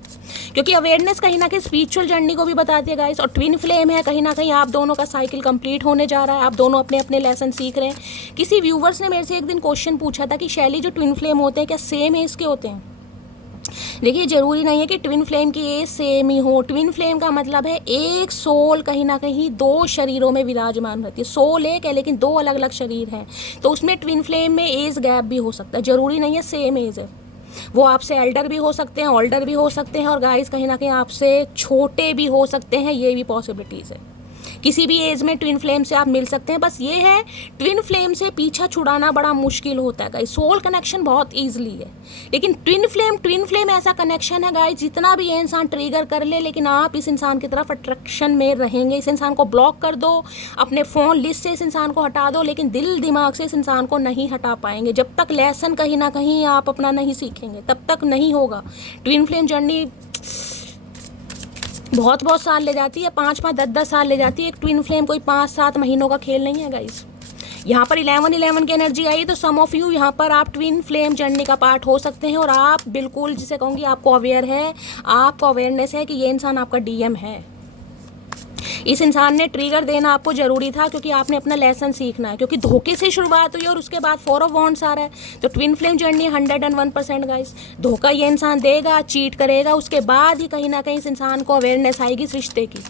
क्योंकि अवेयरनेस कहीं ना कहीं स्पिरिचुअल जर्नी को भी बताती है गाइस। और ट्विन फ्लेम है, कहीं ना कहीं आप दोनों का साइकिल कंप्लीट होने जा रहा है, आप दोनों अपने अपने लेसन सीख रहे हैं। किसी व्यूवर्स ने मेरे से एक दिन क्वेश्चन पूछा था कि शैली जो ट्विन फ्लेम होते हैं क्या सेम एज के होते हैं। देखिए जरूरी नहीं है कि ट्विन फ्लेम की एज सेम ही हो। ट्विन फ्लेम का मतलब है एक सोल कहीं ना कहीं 2 शरीरों में विराजमान रहती है। सोल एक है लेकिन 2 अलग अलग शरीर हैं, तो उसमें ट्विन फ्लेम में एज गैप भी हो सकता है, जरूरी नहीं है सेम एज है। वो आपसे एल्डर भी हो सकते हैं, ओल्डर भी हो सकते हैं, और गाइस कहीं ना कहीं आपसे छोटे भी हो सकते हैं, ये भी पॉसिबिलिटीज़ है। किसी भी एज में ट्विन फ्लेम से आप मिल सकते हैं। बस ये है ट्विन फ्लेम से पीछा छुड़ाना बड़ा मुश्किल होता है गाइस। सोल कनेक्शन बहुत ईजिली है, लेकिन ट्विन फ्लेम ऐसा कनेक्शन है गाइस, जितना भी ये इंसान ट्रिगर कर ले, लेकिन आप इस इंसान की तरफ अट्रैक्शन में रहेंगे। इस इंसान को ब्लॉक कर दो, अपने फ़ोन लिस्ट से इस इंसान को हटा दो, लेकिन दिल दिमाग से इस इंसान को नहीं हटा पाएंगे। जब तक लेसन कहीं ना कहीं आप अपना नहीं सीखेंगे तब तक नहीं होगा। ट्विन फ्लेम जर्नी बहुत साल ले जाती है, 5-5, 10-10 साल ले जाती है। एक ट्विन फ्लेम कोई 5-7 महीनों का खेल नहीं है गाइस। यहाँ पर 11-11 की एनर्जी आई, तो सम ऑफ यू यहाँ पर आप ट्विन फ्लेम जर्नी का पार्ट हो सकते हैं। और आप बिल्कुल जिसे कहूँगी आपको अवेयर है, आपको अवेयरनेस है कि ये इंसान आपका डीएम है। इस इंसान ने ट्रिगर देना आपको जरूरी था, क्योंकि आपने अपना लेसन सीखना है, क्योंकि धोखे से शुरुआत हुई और उसके बाद 4 ऑफ वॉन्ड्स आ रहा है। तो ट्विन फ्लेम जर्नी 101% गाइस, धोखा ये इंसान देगा, चीट करेगा, उसके बाद ही कहीं ना कहीं इस इंसान को अवेयरनेस आएगी इस रिश्ते की।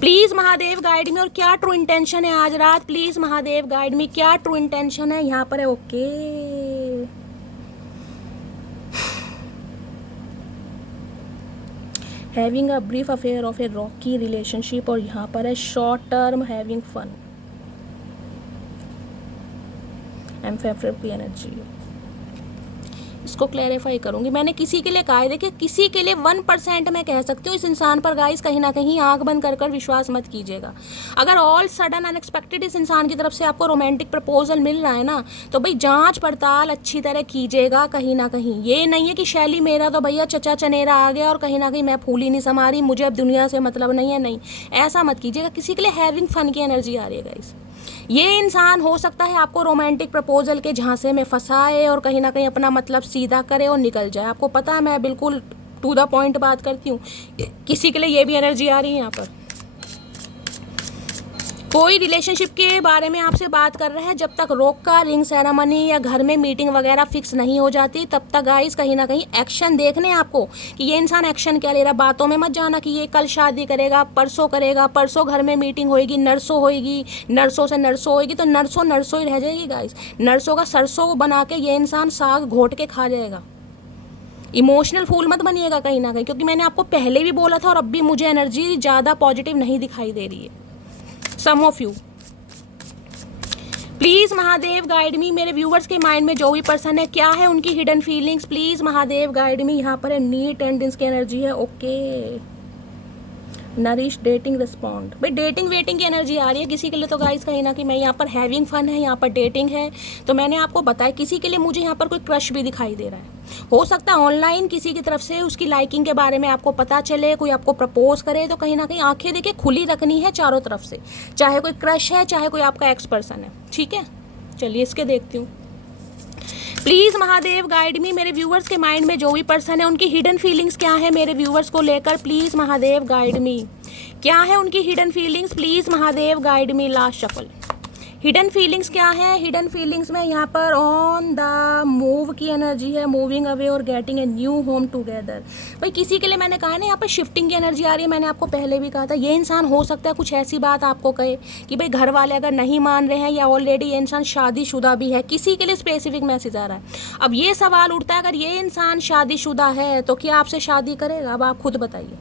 प्लीज महादेव गाइड मी, और क्या ट्रू इंटेंशन है आज रात, प्लीज महादेव गाइड मी, क्या ट्रू इंटेंशन है। यहाँ पर है okay, having a brief affair of a rocky relationship, और यहाँ पर है short term having fun and favourite energy. इसको क्लैरिफाई करूंगी। मैंने किसी के लिए कहा है, देखिए किसी के लिए 1% मैं कह सकती हूँ इस इंसान पर गाइस कहीं ना कहीं आंख बंद कर विश्वास मत कीजिएगा। अगर ऑल सडन अनएक्सपेक्टेड इस इंसान की तरफ से आपको रोमांटिक प्रपोजल मिल रहा है ना, तो भाई जांच पड़ताल अच्छी तरह कीजिएगा। कहीं ना कहीं ये नहीं है कि शैली मेरा तो भैया चचा चनेरा आ गया और कहीं ना कहीं मैं फूली नहीं समा रही, मुझे अब दुनिया से मतलब नहीं है, नहीं ऐसा मत कीजिएगा। किसी के लिए हैविंग फन की एनर्जी आ रही है गाइस। ये इंसान हो सकता है आपको रोमांटिक प्रपोजल के झांसे में फंसाए और कहीं ना कहीं अपना मतलब सीधा करे और निकल जाए। आपको पता है मैं बिल्कुल टू द पॉइंट बात करती हूँ। किसी के लिए ये भी एनर्जी आ रही है यहाँ पर। कोई रिलेशनशिप के बारे में आपसे बात कर रहा है, जब तक रोक का रिंग सेरेमनी या घर में मीटिंग वगैरह फिक्स नहीं हो जाती तब तक गाइस कहीं ना कहीं एक्शन देखने आपको कि ये इंसान एक्शन क्या ले रहा है। बातों में मत जाना कि ये कल शादी करेगा, परसों करेगा, परसों घर में मीटिंग होएगी, नर्सों होएगी, नर्सों से नर्सों होएगी, तो नर्सों ही रह जाएगी गाइस। नर्सों का सरसों बना के ये इंसान साग घोट के खा जाएगा। इमोशनल फूल मत बनिएगा कहीं ना कहीं, क्योंकि मैंने आपको पहले भी बोला था और अब भी मुझे एनर्जी ज़्यादा पॉजिटिव नहीं दिखाई दे रही है। Some of you please Mahadev guide me, मेरे व्यूवर्स के माइंड में जो भी पर्सन है क्या है उनकी hidden feelings, please Mahadev guide मी। यहाँ पर है नीट एंड की एनर्जी है, ओके। नरिश डेटिंग रिस्पॉन्ड, भाई डेटिंग वेटिंग की एनर्जी आ रही है किसी के लिए तो गाइस, कहीं ना कहीं मैं यहाँ पर हैविंग फन है, यहाँ पर डेटिंग है। तो मैंने आपको बताया किसी के लिए मुझे यहाँ पर कोई क्रश भी दिखाई दे रहा है, हो सकता है ऑनलाइन किसी की तरफ से उसकी लाइकिंग के बारे में आपको पता चले, कोई आपको प्रपोज करे, तो कहीं ना कहीं आंखें देखिए खुली रखनी है चारों तरफ से, चाहे कोई क्रश है चाहे कोई आपका एक्स पर्सन है, ठीक है। चलिए इसके देखती हूँ। प्लीज महादेव गाइड मी, मेरे व्यूवर्स के माइंड में जो भी पर्सन है उनकी हिडन फीलिंग्स क्या है मेरे व्यूवर्स को लेकर, प्लीज महादेव गाइड मी। क्या है उनकी hidden feelings, please Mahadev guide me. Last shuffle. Hidden feelings क्या है, हिडन फीलिंग्स में यहाँ पर ऑन द मूव की एनर्जी है, मूविंग अवे और getting a new home together. भाई किसी के लिए मैंने कहा है ना यहाँ पर शिफ्टिंग की एनर्जी आ रही है, मैंने आपको पहले भी कहा था ये इंसान हो सकता है कुछ ऐसी बात आपको कहे कि भाई घर वाले अगर नहीं मान रहे हैं या ऑलरेडी ये इंसान शादीशुदा भी है, किसी के लिए स्पेसिफिक मैसेज आ रहा है। अब ये सवाल उठता है अगर ये इंसान शादीशुदा है तो क्या आपसे शादी करेगा, अब आप खुद बताइए,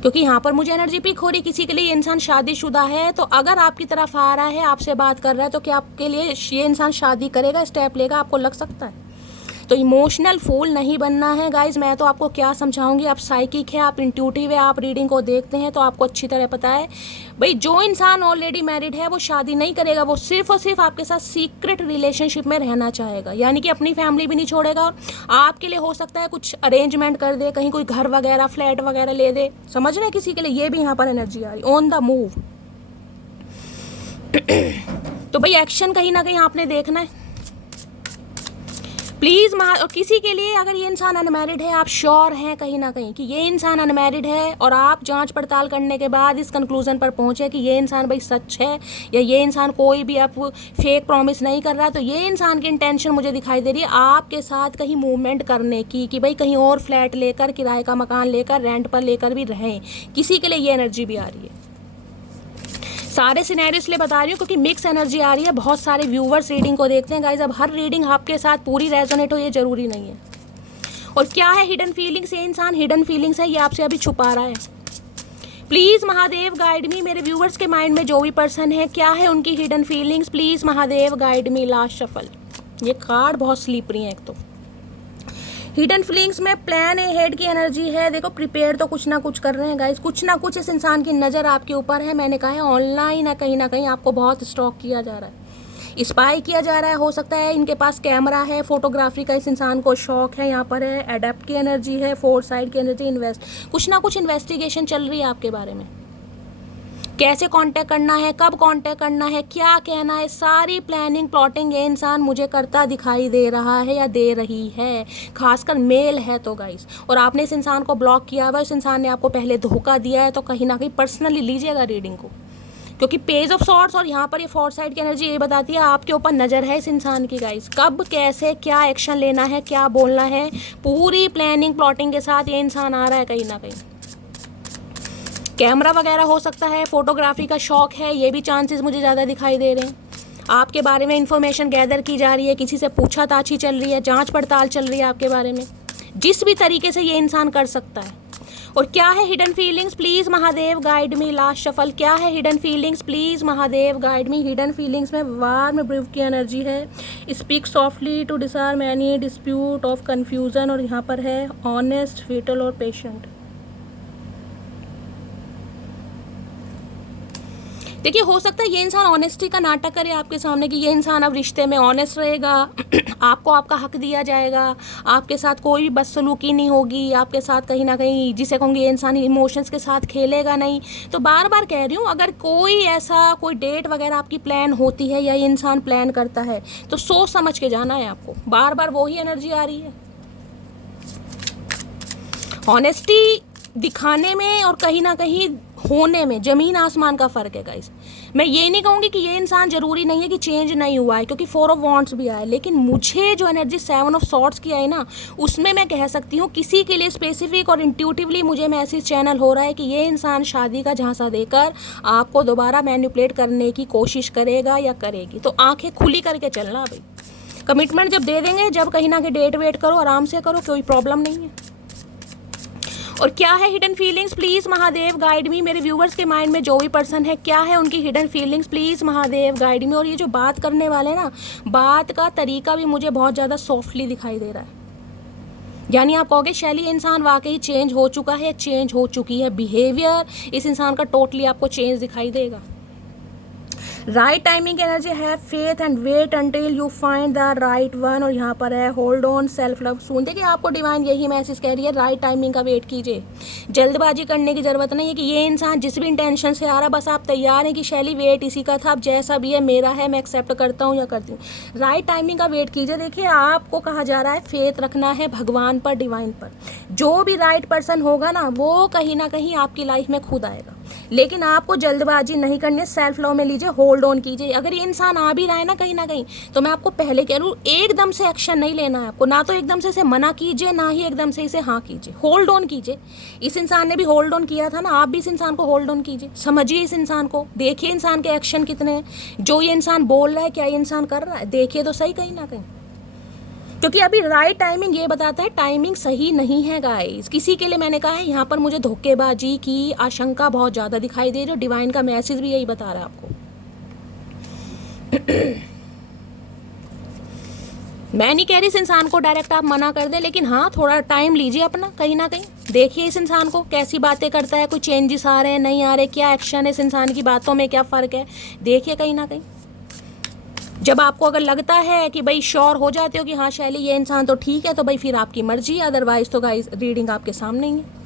क्योंकि यहाँ पर मुझे एनर्जी पिक हो रही किसी के लिए ये इंसान शादीशुदा है, तो अगर आपकी तरफ आ रहा है आपसे बात कर रहा है तो क्या आपके लिए ये इंसान शादी करेगा, स्टेप लेगा, आपको लग सकता है। तो इमोशनल फूल नहीं बनना है गाइज। मैं तो आपको क्या समझाऊंगी, आप साइकिक है, आप इंट्यूटिव है, आप रीडिंग को देखते हैं तो आपको अच्छी तरह पता है भाई जो इंसान ऑलरेडी मैरिड है वो शादी नहीं करेगा, वो सिर्फ और सिर्फ आपके साथ सीक्रेट रिलेशनशिप में रहना चाहेगा, यानी कि अपनी फैमिली भी नहीं छोड़ेगा और आपके लिए हो सकता है कुछ अरेंजमेंट कर दे, कहीं कोई घर वगैरह फ्लैट वगैरह ले दे, समझ रहे हैं किसी के लिए, ये भी यहाँ पर एनर्जी आ रही ऑन द मूव। तो भाई एक्शन कहीं ना कहीं आपने देखना है प्लीज़। और किसी के लिए अगर ये इंसान अनमैरिड है, आप श्योर हैं कहीं ना कहीं कि ये इंसान अनमैरिड है और आप जांच पड़ताल करने के बाद इस कंक्लूजन पर पहुंचे कि ये इंसान भाई सच है या ये इंसान कोई भी आप फेक प्रॉमिस नहीं कर रहा है, तो ये इंसान की इंटेंशन मुझे दिखाई दे रही है आपके साथ कहीं मूवमेंट करने की, कि भाई कहीं और फ्लैट लेकर, किराए का मकान लेकर, रेंट पर लेकर भी रहें, किसी के लिए ये एनर्जी भी आ रही है। सारे सिनेरियो इसलिए बता रही हूँ क्योंकि मिक्स एनर्जी आ रही है, बहुत सारे व्यूवर्स रीडिंग को देखते हैं गाइज। अब हर रीडिंग आपके साथ पूरी रेजोनेट हो ये जरूरी नहीं है। और क्या है हिडन फीलिंग्स, ये इंसान हिडन फीलिंग्स है, ये आपसे अभी छुपा रहा है। प्लीज़ महादेव गाइड मी, मेरे व्यूवर्स के माइंड में जो भी पर्सन है क्या है उनकी hidden feelings, please Mahadev guide me. Last shuffle. ये कार्ड बहुत स्लीपरी है एक तो। हिडन फीलिंग्स में प्लान ए हेड की एनर्जी है, देखो प्रिपेयर तो कुछ ना कुछ कर रहे हैं गाइस, कुछ ना कुछ इस इंसान की नज़र आपके ऊपर है। मैंने कहा है ऑनलाइन है, कहीं ना कहीं आपको बहुत स्टॉक किया जा रहा है, स्पाई किया जा रहा है, हो सकता है इनके पास कैमरा है, फोटोग्राफी का इस इंसान को शौक है, यहाँ पर है एडेप्ट की एनर्जी है, फोर साइड की एनर्जी, कुछ ना कुछ इन्वेस्टिगेशन चल रही है आपके बारे में, कैसे कांटेक्ट करना है, कब कांटेक्ट करना है, क्या कहना है, सारी प्लानिंग प्लॉटिंग ये इंसान मुझे करता दिखाई दे रहा है या दे रही है, खासकर मेल है तो गाइस। और आपने इस इंसान को ब्लॉक किया हुआ, इस इंसान ने आपको पहले धोखा दिया है, तो कहीं ना कहीं पर्सनली लीजिएगा रीडिंग को, क्योंकि पेज ऑफ सॉर्ड्स और यहाँ पर ये फोर साइड की एनर्जी ये बताती है आपके ऊपर नज़र है इस इंसान की गाइस, कब कैसे क्या एक्शन लेना है, क्या बोलना है, पूरी प्लानिंग प्लॉटिंग के साथ ये इंसान आ रहा है। कहीं ना कहीं कैमरा वगैरह हो सकता है, फोटोग्राफी का शौक है, ये भी चांसेस मुझे ज़्यादा दिखाई दे रहे हैं। आपके बारे में इंफॉर्मेशन गैदर की जा रही है, किसी से पूछताछ चल रही है, जांच पड़ताल चल रही है आपके बारे में, जिस भी तरीके से ये इंसान कर सकता है। और क्या है hidden feelings, please Mahadev guide me. Last shuffle. क्या है hidden feelings, please Mahadev guide me. Hidden feelings में वार्म ब्रीफ की एनर्जी है, speak softly to disarm any dispute of confusion, और यहाँ पर है ऑनेस्ट, फेटल और पेशेंट। देखिए हो सकता है ये इंसान ऑनेस्टी का नाटक करे आपके सामने कि ये इंसान अब रिश्ते में ऑनेस्ट रहेगा, आपको आपका हक दिया जाएगा, आपके साथ कोई भी बदसलूकी नहीं होगी, आपके साथ कहीं ना कहीं जिसे कहूँगी ये इंसान इमोशंस के साथ खेलेगा नहीं। तो बार बार कह रही हूँ अगर कोई ऐसा कोई डेट वगैरह आपकी प्लान होती है या ये इंसान प्लान करता है तो सोच समझ के जाना है आपको, बार बार वही एनर्जी आ रही है। ऑनेस्टी दिखाने में और कहीं ना कहीं होने में ज़मीन आसमान का फ़र्क है गाइस। मैं ये नहीं कहूँगी कि ये इंसान ज़रूरी नहीं है कि चेंज नहीं हुआ है, क्योंकि 4 ऑफ वॉन्ड्स भी आया, लेकिन मुझे जो एनर्जी 7 ऑफ सॉर्ड्स की आई ना, उसमें मैं कह सकती हूँ किसी के लिए स्पेसिफिक और इंट्यूटिवली मुझे मैसेज चैनल हो रहा है कि ये इंसान शादी का झांसा देकर आपको दोबारा मैनिपुलेट करने की कोशिश करेगा या करेगी। तो आंखें खुली करके चलना भाई, कमिटमेंट जब दे देंगे, जब कहीं ना कहीं डेट वेट करो, आराम से करो, कोई प्रॉब्लम नहीं है। और क्या है hidden feelings, please Mahadev guide me. मेरे व्यूवर्स के माइंड में जो भी पर्सन है, क्या है उनकी hidden feelings, please Mahadev guide मी। और ये जो बात करने वाले हैं ना, बात का तरीका भी मुझे बहुत ज़्यादा सॉफ्टली दिखाई दे रहा है। यानी आप कहोगे शैली इंसान वाकई चेंज हो चुका है, चेंज हो चुकी है, बिहेवियर इस इंसान का टोटली आपको चेंज दिखाई देगा। राइट टाइमिंग एनर्जी है, faith and wait until you find the right one. और यहाँ पर है hold on, self love soon. देखिए आपको डिवाइन यही मैसेज कह रही है, राइट टाइमिंग का वेट कीजिए, जल्दबाजी करने की जरूरत नहीं है। कि ये इंसान जिस भी इंटेंशन से आ रहा, बस आप तैयार हैं कि शैली वेट इसी का था, अब जैसा भी है मेरा है, मैं एक्सेप्ट करता हूँ या करती हूँ। राइट टाइमिंग का वेट कीजिए। देखिए आपको कहा जा रहा है फेथ रखना है भगवान पर, डिवाइन पर। जो भी राइट पर्सन होगा ना, वो कहीं ना कहीं आपकी लाइफ में खुद आएगा, लेकिन आपको जल्दबाजी नहीं करनी है। सेल्फ लव में लीजिए, होल्ड ऑन कीजिए। अगर ये इंसान आ भी रहा है ना कहीं ना कहीं, तो मैं आपको पहले कह रहा हूँ एकदम से एक्शन नहीं लेना है आपको। ना तो एकदम से इसे मना कीजिए, ना ही एकदम से इसे हाँ कीजिए, होल्ड ऑन कीजिए। इस इंसान ने भी होल्ड ऑन किया था ना, आप भी इस इंसान को होल्ड ऑन कीजिए। समझिए इस इंसान को, देखिए इंसान के एक्शन कितने हैं, जो ये इंसान बोल रहा है क्या ये इंसान कर रहा है, देखिए तो सही कहीं ना कहीं। क्योंकि अभी राइट टाइमिंग ये बताता है टाइमिंग सही नहीं है गाइस। किसी के लिए मैंने कहा है यहाँ पर मुझे धोखेबाजी की आशंका बहुत ज़्यादा दिखाई दे रही है। डिवाइन का मैसेज भी यही बता रहा है आपको। मैं नहीं कह रही इस इंसान को डायरेक्ट आप मना कर दें, लेकिन हाँ थोड़ा टाइम लीजिए अपना, कहीं ना कहीं देखिए इस इंसान को कैसी बातें करता है, कोई चेंजेस आ रहे हैं नहीं आ रहे, क्या एक्शन है इस इंसान की बातों में, क्या फ़र्क है, देखिए कहीं ना कहीं। जब आपको अगर लगता है कि भाई श्योर हो जाते हो कि हाँ शैली ये इंसान तो ठीक है, तो भाई फिर आपकी मर्जी है, अदरवाइज तो गाइस रीडिंग आपके सामने ही है।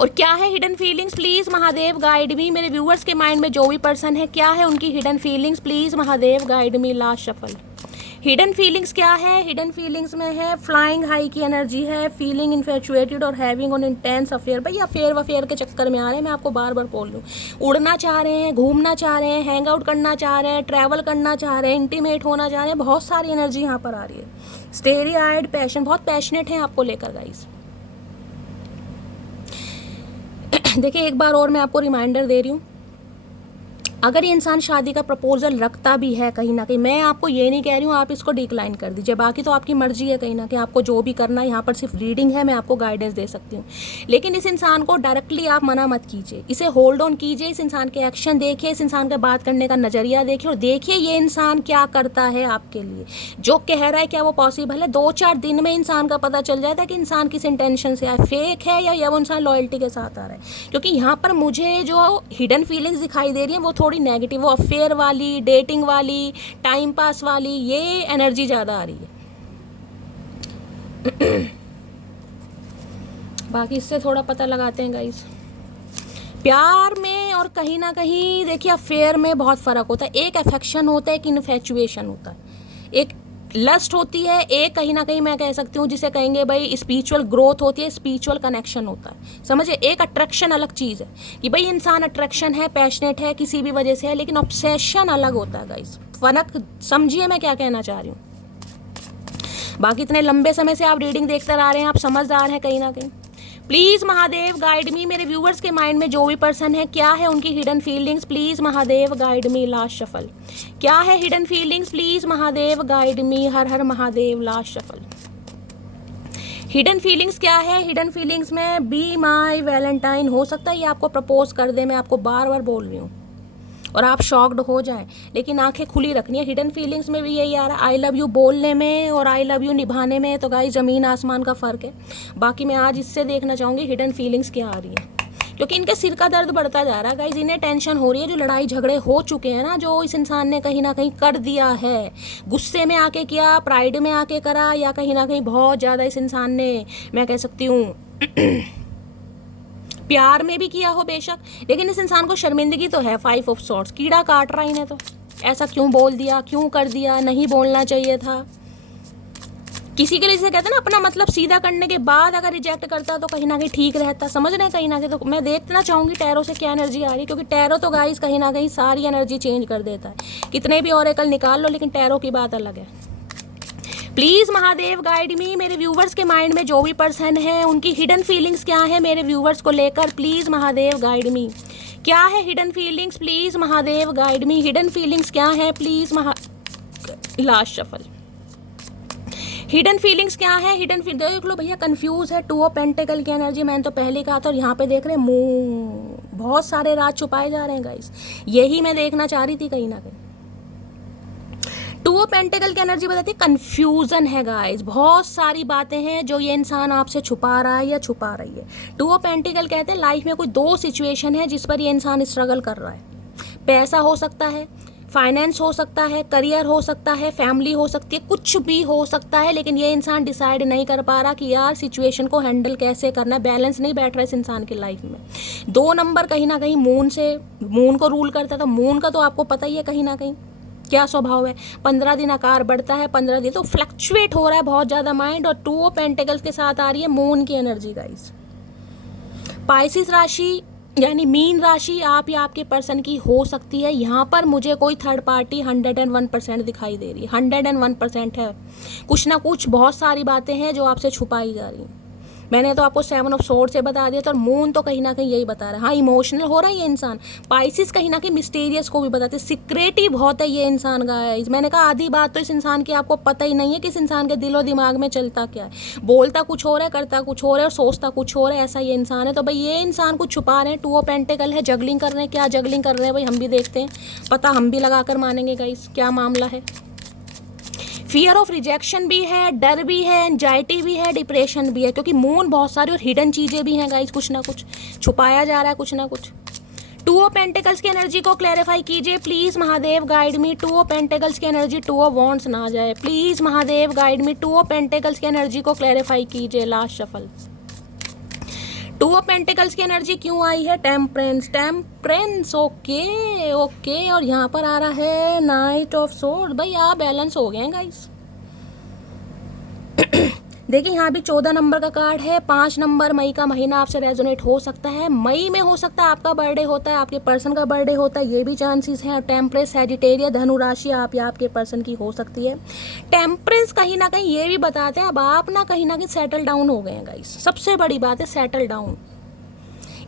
और क्या है hidden feelings, please Mahadev guide me. मेरे व्यूअर्स के माइंड में जो भी पर्सन है, क्या है उनकी hidden feelings, please Mahadev guide me. Last shuffle. Hidden feelings क्या है, हिडन फीलिंग्स में है फ्लाइंग हाई की एनर्जी है, फीलिंग इन्फेचुएटेड और हैविंग ऑन इंटेंस अफेयर। भाई अफेयर वफेयर के चक्कर में आ रहे हैं, मैं आपको बार बार बोल दूँ। उड़ना चाह रहे हैं, घूमना चाह रहे हैं, हैंग आउट करना चाह रहे हैं, ट्रैवल करना चाह रहे हैं, इंटीमेट होना चाह रहे हैं, बहुत सारी एनर्जी यहाँ पर आ रही है। स्टेरी आइड पैशन, बहुत पैशनेट है आपको लेकर गाइस। देखिए एक बार और मैं आपको रिमाइंडर दे रही हूँ, अगर ये इंसान शादी का प्रपोजल रखता भी है कहीं ना कहीं, मैं आपको ये नहीं कह रही हूँ आप इसको डिक्लाइन कर दीजिए, बाकी तो आपकी मर्जी है कहीं ना कहीं, आपको जो भी करना है। यहाँ पर सिर्फ रीडिंग है, मैं आपको गाइडेंस दे सकती हूँ, लेकिन इस इंसान को डायरेक्टली आप मना मत कीजिए, इसे होल्ड ऑन कीजिए। इस इंसान के एक्शन देखिए, इस इंसान का बात करने का नज़रिया देखिए, और देखिए ये इंसान क्या करता है आपके लिए, जो कह रहा है क्या वो पॉसिबल है। 2-4 दिन में इंसान का पता चल जाता है कि इंसान किस इंटेंशन से आए, फेक है या वो इंसान लॉयल्टी के साथ आ रहा है। क्योंकि यहाँ पर मुझे जो हिडन फीलिंग्स दिखाई दे रही हैं वो थोड़ी नेगेटिव, वो अफेयर वाली, डेटिंग वाली, टाइम पास वाली, ये एनर्जी ज़्यादा आ रही है। बाकी इससे थोड़ा पता लगाते हैं गाइस। प्यार में और कहीं ना कहीं देखिए अफेयर में बहुत फ़र्क होता है। एक अफेक्शन होता है, एक इन्फेचुएशन होता है, एक लस्ट होती है, एक कहीं ना कहीं मैं कह सकती हूँ जिसे कहेंगे भाई स्पिरिचुअल ग्रोथ होती है, स्पिरिचुअल कनेक्शन होता है। समझिए एक अट्रैक्शन अलग चीज़ है कि भाई इंसान अट्रैक्शन है, पैशनेट है, किसी भी वजह से है, लेकिन ऑब्सेशन अलग होता है गाइस। फर्क समझिए मैं क्या कहना चाह रही हूँ। बाकी इतने लंबे समय से आप रीडिंग देखते आ रहे हैं, आप समझदार हैं कहीं ना कहीं। Please Mahadev guide me. मेरे व्यूवर्स के माइंड में जो भी पर्सन है, क्या है उनकी hidden feelings, please Mahadev guide me. Last shuffle. क्या है hidden feelings, please Mahadev guide me. हर हर Mahadev. Last shuffle. Hidden feelings क्या है, हिडन फीलिंग्स में बी माई वैलेंटाइन। हो सकता है ये आपको प्रपोज कर दे, मैं आपको बार बार बोल रही हूँ, और आप शॉक्ड हो जाएं, लेकिन आंखें खुली रखनी है। हिडन फीलिंग्स में भी यही आ रहा है, आई लव यू बोलने में और आई लव यू निभाने में तो गाइस ज़मीन आसमान का फ़र्क है। बाकी मैं आज इससे देखना चाहूँगी हिडन फीलिंग्स क्या आ रही है, क्योंकि इनके सिर का दर्द बढ़ता जा रहा है गाइस। इन्हें टेंशन हो रही है, जो लड़ाई झगड़े हो चुके हैं ना, जो इस इंसान ने कहीं ना कहीं कर दिया है, गुस्से में आके किया, प्राइड में आके करा, या कहीं ना कहीं बहुत ज़्यादा इस इंसान ने मैं कह सकती हूँ प्यार में भी किया हो बेशक, लेकिन इस इंसान को शर्मिंदगी तो है। 5 ऑफ सॉर्ड्स, कीड़ा काट रहा इन्हें तो, ऐसा क्यों बोल दिया, क्यों कर दिया, नहीं बोलना चाहिए था। किसी के लिए जिसे कहते हैं ना अपना मतलब सीधा करने के बाद अगर रिजेक्ट करता तो कहीं ना कहीं ठीक रहता, समझ रहे हैं कहीं ना कहीं। तो मैं देखना चाहूँगी टैरो से क्या एनर्जी आ रही है, क्योंकि टैरो तो गाइस कहीं ना कहीं सारी एनर्जी चेंज कर देता है। कितने भी ऑरेकल निकाल लो, लेकिन टैरो की बात अलग है। Please Mahadev guide me. मेरे व्यूवर्स के माइंड में जो भी पर्सन है, उनकी हिडन फीलिंग्स क्या है मेरे व्यूवर्स को लेकर, प्लीज़ महादेव गाइड मी। क्या है hidden feelings, please Mahadev guide me. Hidden feelings क्या है, please last shuffle. Hidden feelings क्या है? हिडन फील देख लो भैया, कंफ्यूज है। 2 ऑफ पेंटिकल की एनर्जी मैंने तो पहले कहा था, और यहाँ पे देख रहे हैं मून, बहुत सारे राज छुपाए जा रहे हैं गाइस। यही मैं देखना चाह रही थी कहीं ना कहीं। 2 ऑफ पेंटिकल की एनर्जी बताती है कंफ्यूजन है गाइस, बहुत सारी बातें हैं जो ये इंसान आपसे छुपा रहा है या छुपा रही है। 2 ऑफ पेंटिकल कहते हैं लाइफ में कोई 2 सिचुएशन है जिस पर ये इंसान स्ट्रगल कर रहा है। पैसा हो सकता है, फाइनेंस हो सकता है, करियर हो सकता है, फैमिली हो सकती है, कुछ भी हो सकता है, लेकिन ये इंसान डिसाइड नहीं कर पा रहा कि यार सिचुएशन को हैंडल कैसे करना है। बैलेंस नहीं बैठ रहा है इस इंसान की लाइफ में। 2 नंबर कहीं ना कहीं मून को रूल करता है, तो मून का तो आपको पता ही है कहीं ना कहीं क्या स्वभाव है। 15 दिन आकार बढ़ता है, 15 दिन तो फ्लक्चुएट हो रहा है बहुत ज़्यादा माइंड। और 2 ऑफ पेंटिकल्स के साथ आ रही है मून की एनर्जी गाइस। पाइसिस राशि यानी मीन राशि आप या आपके पर्सन की हो सकती है। यहाँ पर मुझे कोई थर्ड पार्टी 101% दिखाई दे रही है, 101% है। कुछ ना कुछ बहुत सारी बातें हैं जो आपसे छुपाई जा रही हैं। मैंने तो आपको 7 ऑफ सोर्ड से बता दिया था, और मून तो कहीं ना कहीं यही बता रहा है। हाँ, इमोशनल हो रहा है ये इंसान। पाइसिस कहीं ना कहीं मिस्टीरियस को भी बताते हैं, सीक्रेटिव बहुत है ये इंसान गाइस। मैंने कहा आधी बात तो इस इंसान की आपको पता ही नहीं है कि इस इंसान के दिलो दिमाग में चलता क्या है। बोलता कुछ हो रहा है, करता कुछ हो रहा है, और सोचता कुछ हो रहा है, ऐसा ये इंसान है। तो भाई ये इंसान कुछ छुपा रहे हैं। 2 ऑफ पेंटिकल है, जगलिंग कर रहे हैं। क्या जगलिंग कर रहे हैं भाई, हम भी देखते हैं, पता हम भी लगा कर मानेंगे गाइस क्या मामला है। फियर ऑफ रिजेक्शन भी है, डर भी है, एंजाइटी भी है, डिप्रेशन भी है, क्योंकि मून बहुत सारी और हिडन चीज़ें भी हैं गाइस। कुछ ना कुछ छुपाया जा रहा है, कुछ ना कुछ। 2 ऑफ पेंटिकल्स की एनर्जी को क्लैरिफाई कीजिए please Mahadev, guide me. 2 of pentacles की एनर्जी 2 ऑफ वॉन्ड्स ना जाए please Mahadev, guide me. 2 of pentacles की एनर्जी को क्लैरिफाई कीजिए। Last shuffle. 2 ऑफ पेंटिकल्स की एनर्जी क्यों आई है? Temperance, temperance, okay okay. और यहाँ पर आ रहा है नाइट ऑफ सोर्ड। भाई आप बैलेंस हो गए हैं गाइस। देखिए यहाँ भी 14 नंबर का कार्ड है। 5 नंबर मई का महीना आपसे रेजोनेट हो सकता है। मई में हो सकता है आपका बर्थडे होता है, आपके पर्सन का बर्थडे होता है, ये भी चांसेस हैं। और टेम्परेंस सैजिटेरियस धनु राशि आप या आपके पर्सन की हो सकती है। टेम्परेंस कहीं ना कहीं ये भी बताते हैं अब आप ना कहीं सेटल डाउन हो गए हैं गाइस। सबसे बड़ी बात है सेटल डाउन,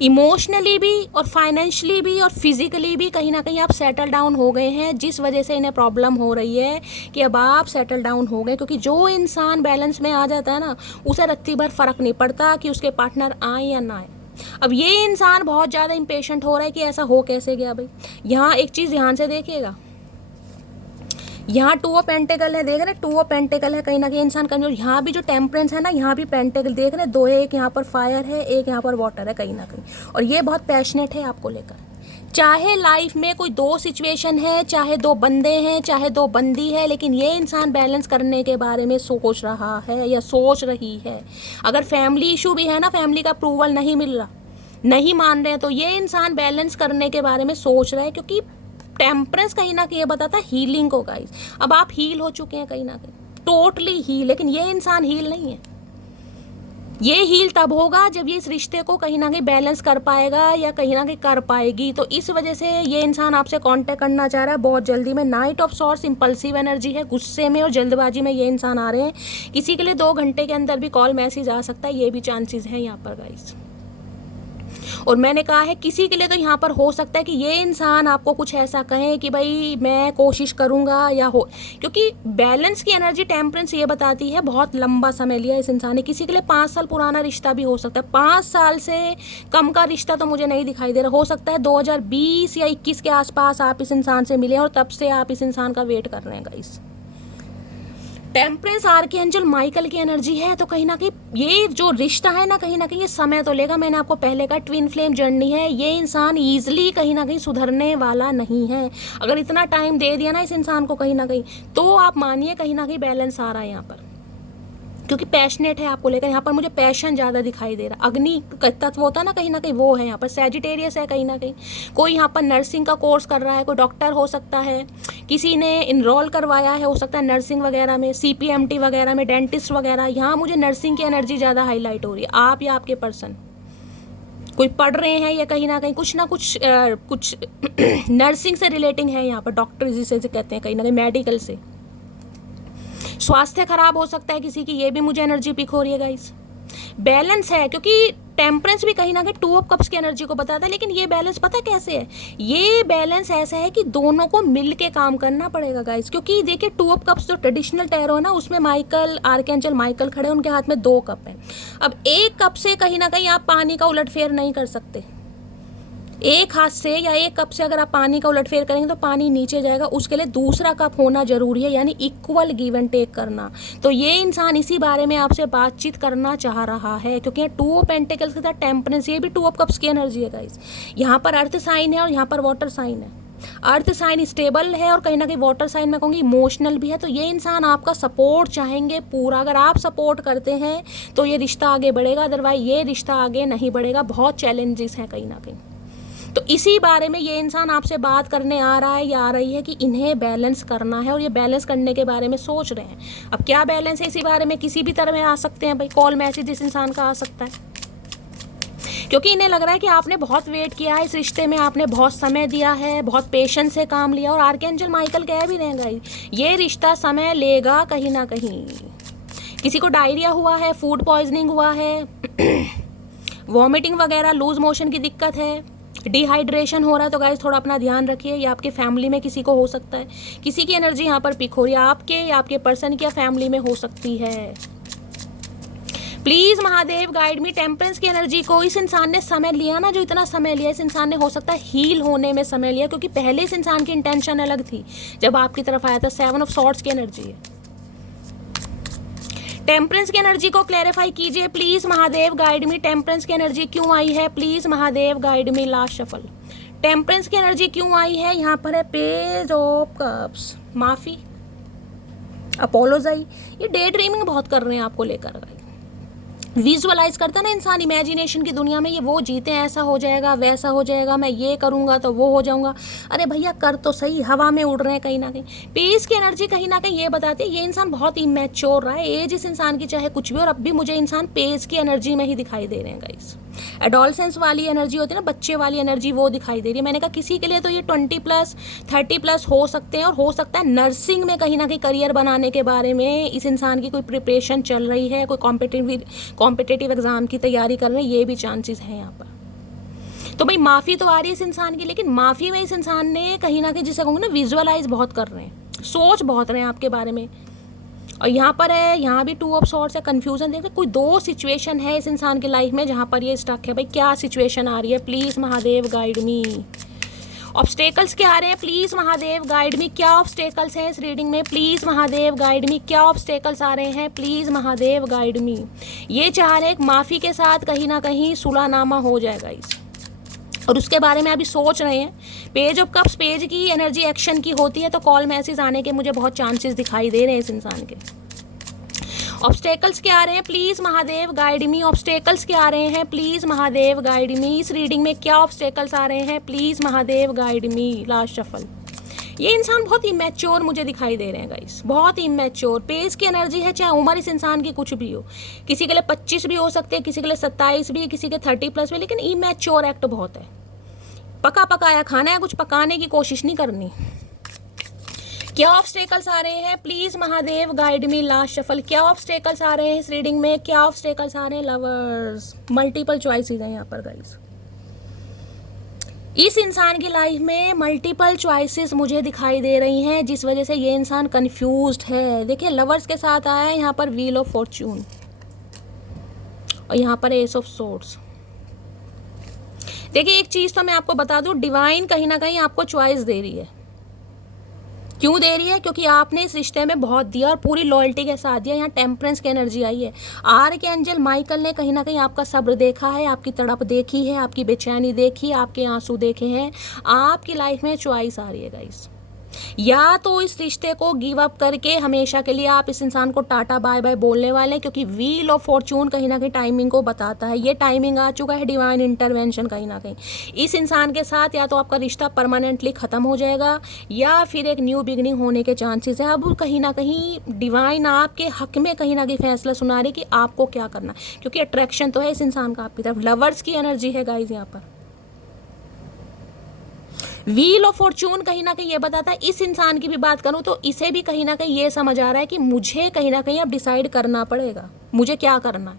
इमोशनली भी और फाइनेंशियली भी और फिजिकली भी कहीं ना कहीं आप सेटल डाउन हो गए हैं, जिस वजह से इन्हें प्रॉब्लम हो रही है कि अब आप सेटल डाउन हो गए। क्योंकि जो इंसान बैलेंस में आ जाता है ना, उसे रत्ती भर फर्क नहीं पड़ता कि उसके पार्टनर आए या ना आए। अब ये इंसान बहुत ज़्यादा इम्पेशेंट हो रहा है कि ऐसा हो कैसे गया भाई। यहाँ एक चीज़ ध्यान से देखिएगा, यहाँ 2 ऑफ पेंटिकल है, देख रहे हैं 2 ऑफ पेंटिकल है, कहीं ना कहीं इंसान कमजोर। यहाँ भी जो टेम्परेंस है ना, यहाँ भी पेंटिकल देख रहे हैं, 2 है, एक यहाँ पर फायर है, एक यहाँ पर वाटर है कहीं ना कहीं। और ये बहुत पैशनेट है आपको लेकर। चाहे लाइफ में कोई 2 सिचुएशन है, चाहे 2 बंदे हैं, चाहे 2 बंदी है, लेकिन ये इंसान बैलेंस करने के बारे में सोच रहा है या सोच रही है। अगर फैमिली इशू भी है ना, फैमिली का अप्रूवल नहीं मिल रहा, नहीं मान रहे हैं, तो ये इंसान बैलेंस करने के बारे में सोच रहा है। क्योंकि टेम्परेंस कहीं ना कहीं ये बताता है हीलिंग को गाइस। अब आप हील हो चुके हैं कहीं ना कहीं, टोटली हील, लेकिन ये इंसान हील नहीं है। ये हील तब होगा जब ये इस रिश्ते को कहीं ना कहीं बैलेंस कर पाएगा या कहीं ना कहीं कर पाएगी। तो इस वजह से ये इंसान आपसे कांटेक्ट करना चाह रहा है बहुत जल्दी में। Knight of swords impulsive energy है, गुस्से में और जल्दबाजी में ये इंसान आ रहे हैं। किसी के लिए 2 घंटे के अंदर भी कॉल मैसेज आ सकता है, ये भी चांसेस हैं यहाँ पर गाइस। और मैंने कहा है किसी के लिए तो यहाँ पर हो सकता है कि ये इंसान आपको कुछ ऐसा कहे कि भाई मैं कोशिश करूँगा या हो, क्योंकि बैलेंस की एनर्जी टेम्परेंस ये बताती है बहुत लंबा समय लिया इस इंसान ने। किसी के लिए 5 साल पुराना रिश्ता भी हो सकता है, 5 साल से कम का रिश्ता तो मुझे नहीं दिखाई दे रहा। हो सकता है 2020 या 21 के आसपास आप इस इंसान से मिले और तब से आप इस इंसान का वेट कर रहे हैं गाइस। टेम्परेंस आर्कएंजल माइकल की एनर्जी है, तो कहीं ना कहीं ये जो रिश्ता है ना, कहीं ना कहीं ये समय तो लेगा। मैंने आपको पहले कहा ट्विन फ्लेम जर्नी है, ये इंसान ईजिली कहीं ना कहीं सुधरने वाला नहीं है। अगर इतना टाइम दे दिया ना इस इंसान को कहीं ना कहीं, तो आप मानिए कहीं ना कहीं बैलेंस आ रहा है यहाँ पर, क्योंकि पैशनेट है आपको लेकर। यहाँ पर मुझे पैशन ज़्यादा दिखाई दे रहा, अग्नि तत्व होता है ना कहीं ना कहीं, वो है यहाँ पर। सैजिटेरियस है कहीं ना कहीं, कोई यहाँ पर नर्सिंग का कोर्स कर रहा है, कोई डॉक्टर हो सकता है, किसी ने इनरोल करवाया है हो सकता है नर्सिंग वगैरह में, CPMT वगैरह में, डेंटिस्ट वगैरह। यहाँ मुझे नर्सिंग की एनर्जी ज़्यादा हाईलाइट हो रही है। आप या आपके पर्सन कोई पढ़ रहे हैं या कहीं ना कहीं कुछ ना कुछ नर्सिंग से रिलेटिंग है यहाँ पर, डॉक्टर जिसे कहते हैं कहीं ना कहीं, मेडिकल से। स्वास्थ्य खराब हो सकता है किसी की, ये भी मुझे एनर्जी पिक हो रही है गाइस। बैलेंस है, क्योंकि टेम्परेंस भी कहीं ना कहीं 2 ऑफ कप्स की एनर्जी को बताता है। लेकिन ये बैलेंस पता कैसे है, ये बैलेंस ऐसा है कि दोनों को मिल के काम करना पड़ेगा गाइस। क्योंकि देखिए 2 ऑफ कप्स जो ट्रेडिशनल टैरो है ना, उसमें माइकल, आर्कएंजल माइकल खड़े हैं, उनके हाथ में 2 कप हैं। अब एक कप से कहीं ना कहीं आप पानी का उलटफेर नहीं कर सकते। एक हाथ से या एक कप से अगर आप पानी का उलटफेर करेंगे तो पानी नीचे जाएगा, उसके लिए दूसरा कप होना जरूरी है, यानी इक्वल गिव एंड टेक करना। तो ये इंसान इसी बारे में आपसे बातचीत करना चाह रहा है, क्योंकि 2 ऑफ पेंटिकल्स के साथ टेम्परेंस, ये भी 2 ऑफ कप्स की एनर्जी है गाइस। यहाँ पर अर्थ साइन है और यहाँ पर वाटर साइन है। अर्थ साइन स्टेबल है और कहीं ना कहीं वाटर साइन मैं कहूँगी इमोशनल भी है। तो ये इंसान आपका सपोर्ट चाहेंगे पूरा। अगर आप सपोर्ट करते हैं तो ये रिश्ता आगे बढ़ेगा, अदरवाइज ये रिश्ता आगे नहीं बढ़ेगा। बहुत चैलेंजेस हैं कहीं ना कहीं। तो इसी बारे में ये इंसान आपसे बात करने आ रहा है या आ रही है कि इन्हें बैलेंस करना है, और ये बैलेंस करने के बारे में सोच रहे हैं। अब क्या बैलेंस है, इसी बारे में किसी भी तरह में आ सकते हैं भाई, कॉल मैसेज इस इंसान का आ सकता है, क्योंकि इन्हें लग रहा है कि आपने बहुत वेट किया है इस रिश्ते में, आपने बहुत समय दिया है, बहुत पेशेंस से काम लिया। और आर्कएंजल माइकल कह भी रहेगा ये रिश्ता समय लेगा कहीं ना कहीं। किसी को डायरिया हुआ है, फूड पॉइजनिंग हुआ है, वॉमिटिंग वगैरह, लूज मोशन की दिक्कत है, डिहाइड्रेशन हो रहा है, तो गाइस थोड़ा अपना ध्यान रखिए। या आपके फैमिली में किसी को हो सकता है, किसी की एनर्जी यहाँ पर पिक हो रही है, आपके या आपके पर्सन की या फैमिली में हो सकती है। Please Mahadev guide me. Temperance की एनर्जी को इस इंसान ने समय लिया ना, जो इतना समय लिया, इस इंसान ने हो सकता है हील होने में समय लिया, क्योंकि पहले इस इंसान की इंटेंशन अलग थी जब आपकी तरफ आया था। 7 ऑफ सॉर्ड्स की एनर्जी है। टेम्परेंस की एनर्जी को क्लैरिफाई कीजिए please Mahadev guide me. Temperance की एनर्जी क्यों आई है, please Mahadev guide me. Last shuffle. Temperance की एनर्जी क्यों आई है, यहाँ पर है पेज ऑफ कप्स, माफी, अपोलोजाई। ये डे ड्रीमिंग बहुत कर रहे हैं आपको लेकर। विजुअलाइज करता है ना इंसान इमेजिनेशन की दुनिया में, ये वो जीते हैं, ऐसा हो जाएगा, वैसा हो जाएगा, मैं ये करूंगा तो वो हो जाऊंगा। अरे भैया कर तो सही, हवा में उड़ रहे हैं कहीं ना कहीं। पेज की एनर्जी कहीं ना कहीं ये बताती है ये इंसान बहुत इमेच्योर रहा है। एज इस इंसान की चाहे कुछ भी, और अब भी मुझे इंसान पेज की एनर्जी में ही दिखाई दे रहे हैं गाइस। एडोलसेंस वाली एनर्जी होती है ना, बच्चे वाली एनर्जी, वो दिखाई दे रही है। मैंने कहा किसी के लिए तो ये 20+, 30+ हो सकते हैं, और हो सकता है नर्सिंग में कहीं ना कहीं करियर बनाने के बारे में इस इंसान की कोई प्रिपरेशन चल रही है, कोई कॉम्पिटिटिव एग्जाम की तैयारी कर रहे हैं, ये भी चांसेस हैं यहाँ पर। तो भाई माफ़ी तो आ रही है इस इंसान की, लेकिन माफ़ी में इस इंसान ने कहीं ना कहीं, जिसे कहूँगा ना, विजुअलाइज बहुत कर रहे हैं, सोच बहुत रहे हैं आपके बारे में। और यहाँ पर है, यहाँ भी 2 ऑफ सॉर्ड्स है, कंफ्यूजन देख रहे। कोई 2 सिचुएशन है इस इंसान की लाइफ में जहाँ पर ये स्टक है। भाई क्या सिचुएशन आ रही है, please Mahadev guide me. Obstacles क्या आ रहे हैं, प्लीज़ महादेव गाइड मी। क्या ऑब्स्टेकल्स हैं इस रीडिंग में, प्लीज़ महादेव गाइड मी। क्या ऑब्स्टेकल्स आ रहे हैं, प्लीज़ महादेव गाइड मी। ये चाह रहे हैं माफ़ी के साथ कहीं ना कहीं सुलहनामा हो जाएगा इस, और उसके बारे में अभी सोच रहे हैं। पेज ऑफ कप्स, पेज की एनर्जी एक्शन की होती है, तो कॉल मैसेज आने के मुझे बहुत चांसेस दिखाई दे रहे हैं इस इंसान के। ऑब्स्टेकल्स क्या आ रहे हैं, please Mahadev guide me. Obstacles क्या आ रहे हैं, प्लीज महादेव गाइड मी। इस रीडिंग में क्या ऑब्स्टेकल्स आ रहे हैं, please Mahadev guide me. Last shuffle. ये इंसान बहुत इमेच्योर मुझे दिखाई दे रहे हैं गाइस, बहुत इमेच्योर। पेज की एनर्जी है, चाहे उम्र इस इंसान की कुछ भी हो, किसी के लिए 25 भी हो सकते हैं, किसी के लिए 27 भी, किसी के 30+ भी, लेकिन इमेच्योर एक्ट बहुत है। पका पकाया खाना है, कुछ पकाने की कोशिश नहीं करनी। क्या ऑब्स्टेकल्स आ रहे हैं, please Mahadev guide me. Last shuffle. क्या ऑब्स्टेकल्स आ रहे हैं इस रीडिंग में, क्या ऑब्स्टेकल्स आ रहे हैं। लवर्स, मल्टीपल चॉइसेस हैं यहाँ पर गाइस। इस इंसान की लाइफ में मल्टीपल चॉइसेस मुझे दिखाई दे रही हैं, जिस वजह से ये इंसान कंफ्यूज्ड है। देखिए लवर्स के साथ आया है यहाँ पर व्हील ऑफ फॉर्च्यून, और यहाँ पर एस ऑफ सोर्ड्स। देखिए एक चीज तो मैं आपको बता दूं, डिवाइन कहीं ना कहीं आपको चॉइस दे रही है। क्यों दे रही है, क्योंकि आपने इस रिश्ते में बहुत दिया और पूरी लॉयल्टी के साथ दिया। यहाँ टेम्परेंस की एनर्जी आई है। आर्कएंजल माइकल ने कहीं ना कहीं आपका सब्र देखा है, आपकी तड़प देखी है, आपकी बेचैनी देखी, आपके आंसू देखे हैं। आपकी लाइफ में चॉइस आ रही है गाइस, या तो इस रिश्ते को गिव अप करके हमेशा के लिए आप इस इंसान को टाटा बाय बाय बोलने वाले हैं, क्योंकि व्हील ऑफ फॉर्च्यून कहीं ना कहीं टाइमिंग को बताता है। ये टाइमिंग आ चुका है डिवाइन इंटरवेंशन कहीं ना कहीं इस इंसान के साथ। या तो आपका रिश्ता परमानेंटली ख़त्म हो जाएगा, या फिर एक न्यू बिगनिंग होने के चांसेस है। अब कहीं ना कहीं डिवाइन आपके हक में कहीं ना कहीं फैसला सुना रही कि आपको क्या करना है, क्योंकि अट्रैक्शन तो है इस इंसान का आपकी तरफ। लवर्स की एनर्जी है गाइज यहाँ पर। व्हील ऑफ फॉर्च्यून कहीं ना कहीं ये बताता है, इस इंसान की भी बात करूं तो इसे भी कहीं ना कहीं ये समझ आ रहा है कि मुझे कहीं ना कहीं अब डिसाइड करना पड़ेगा, मुझे क्या करना है।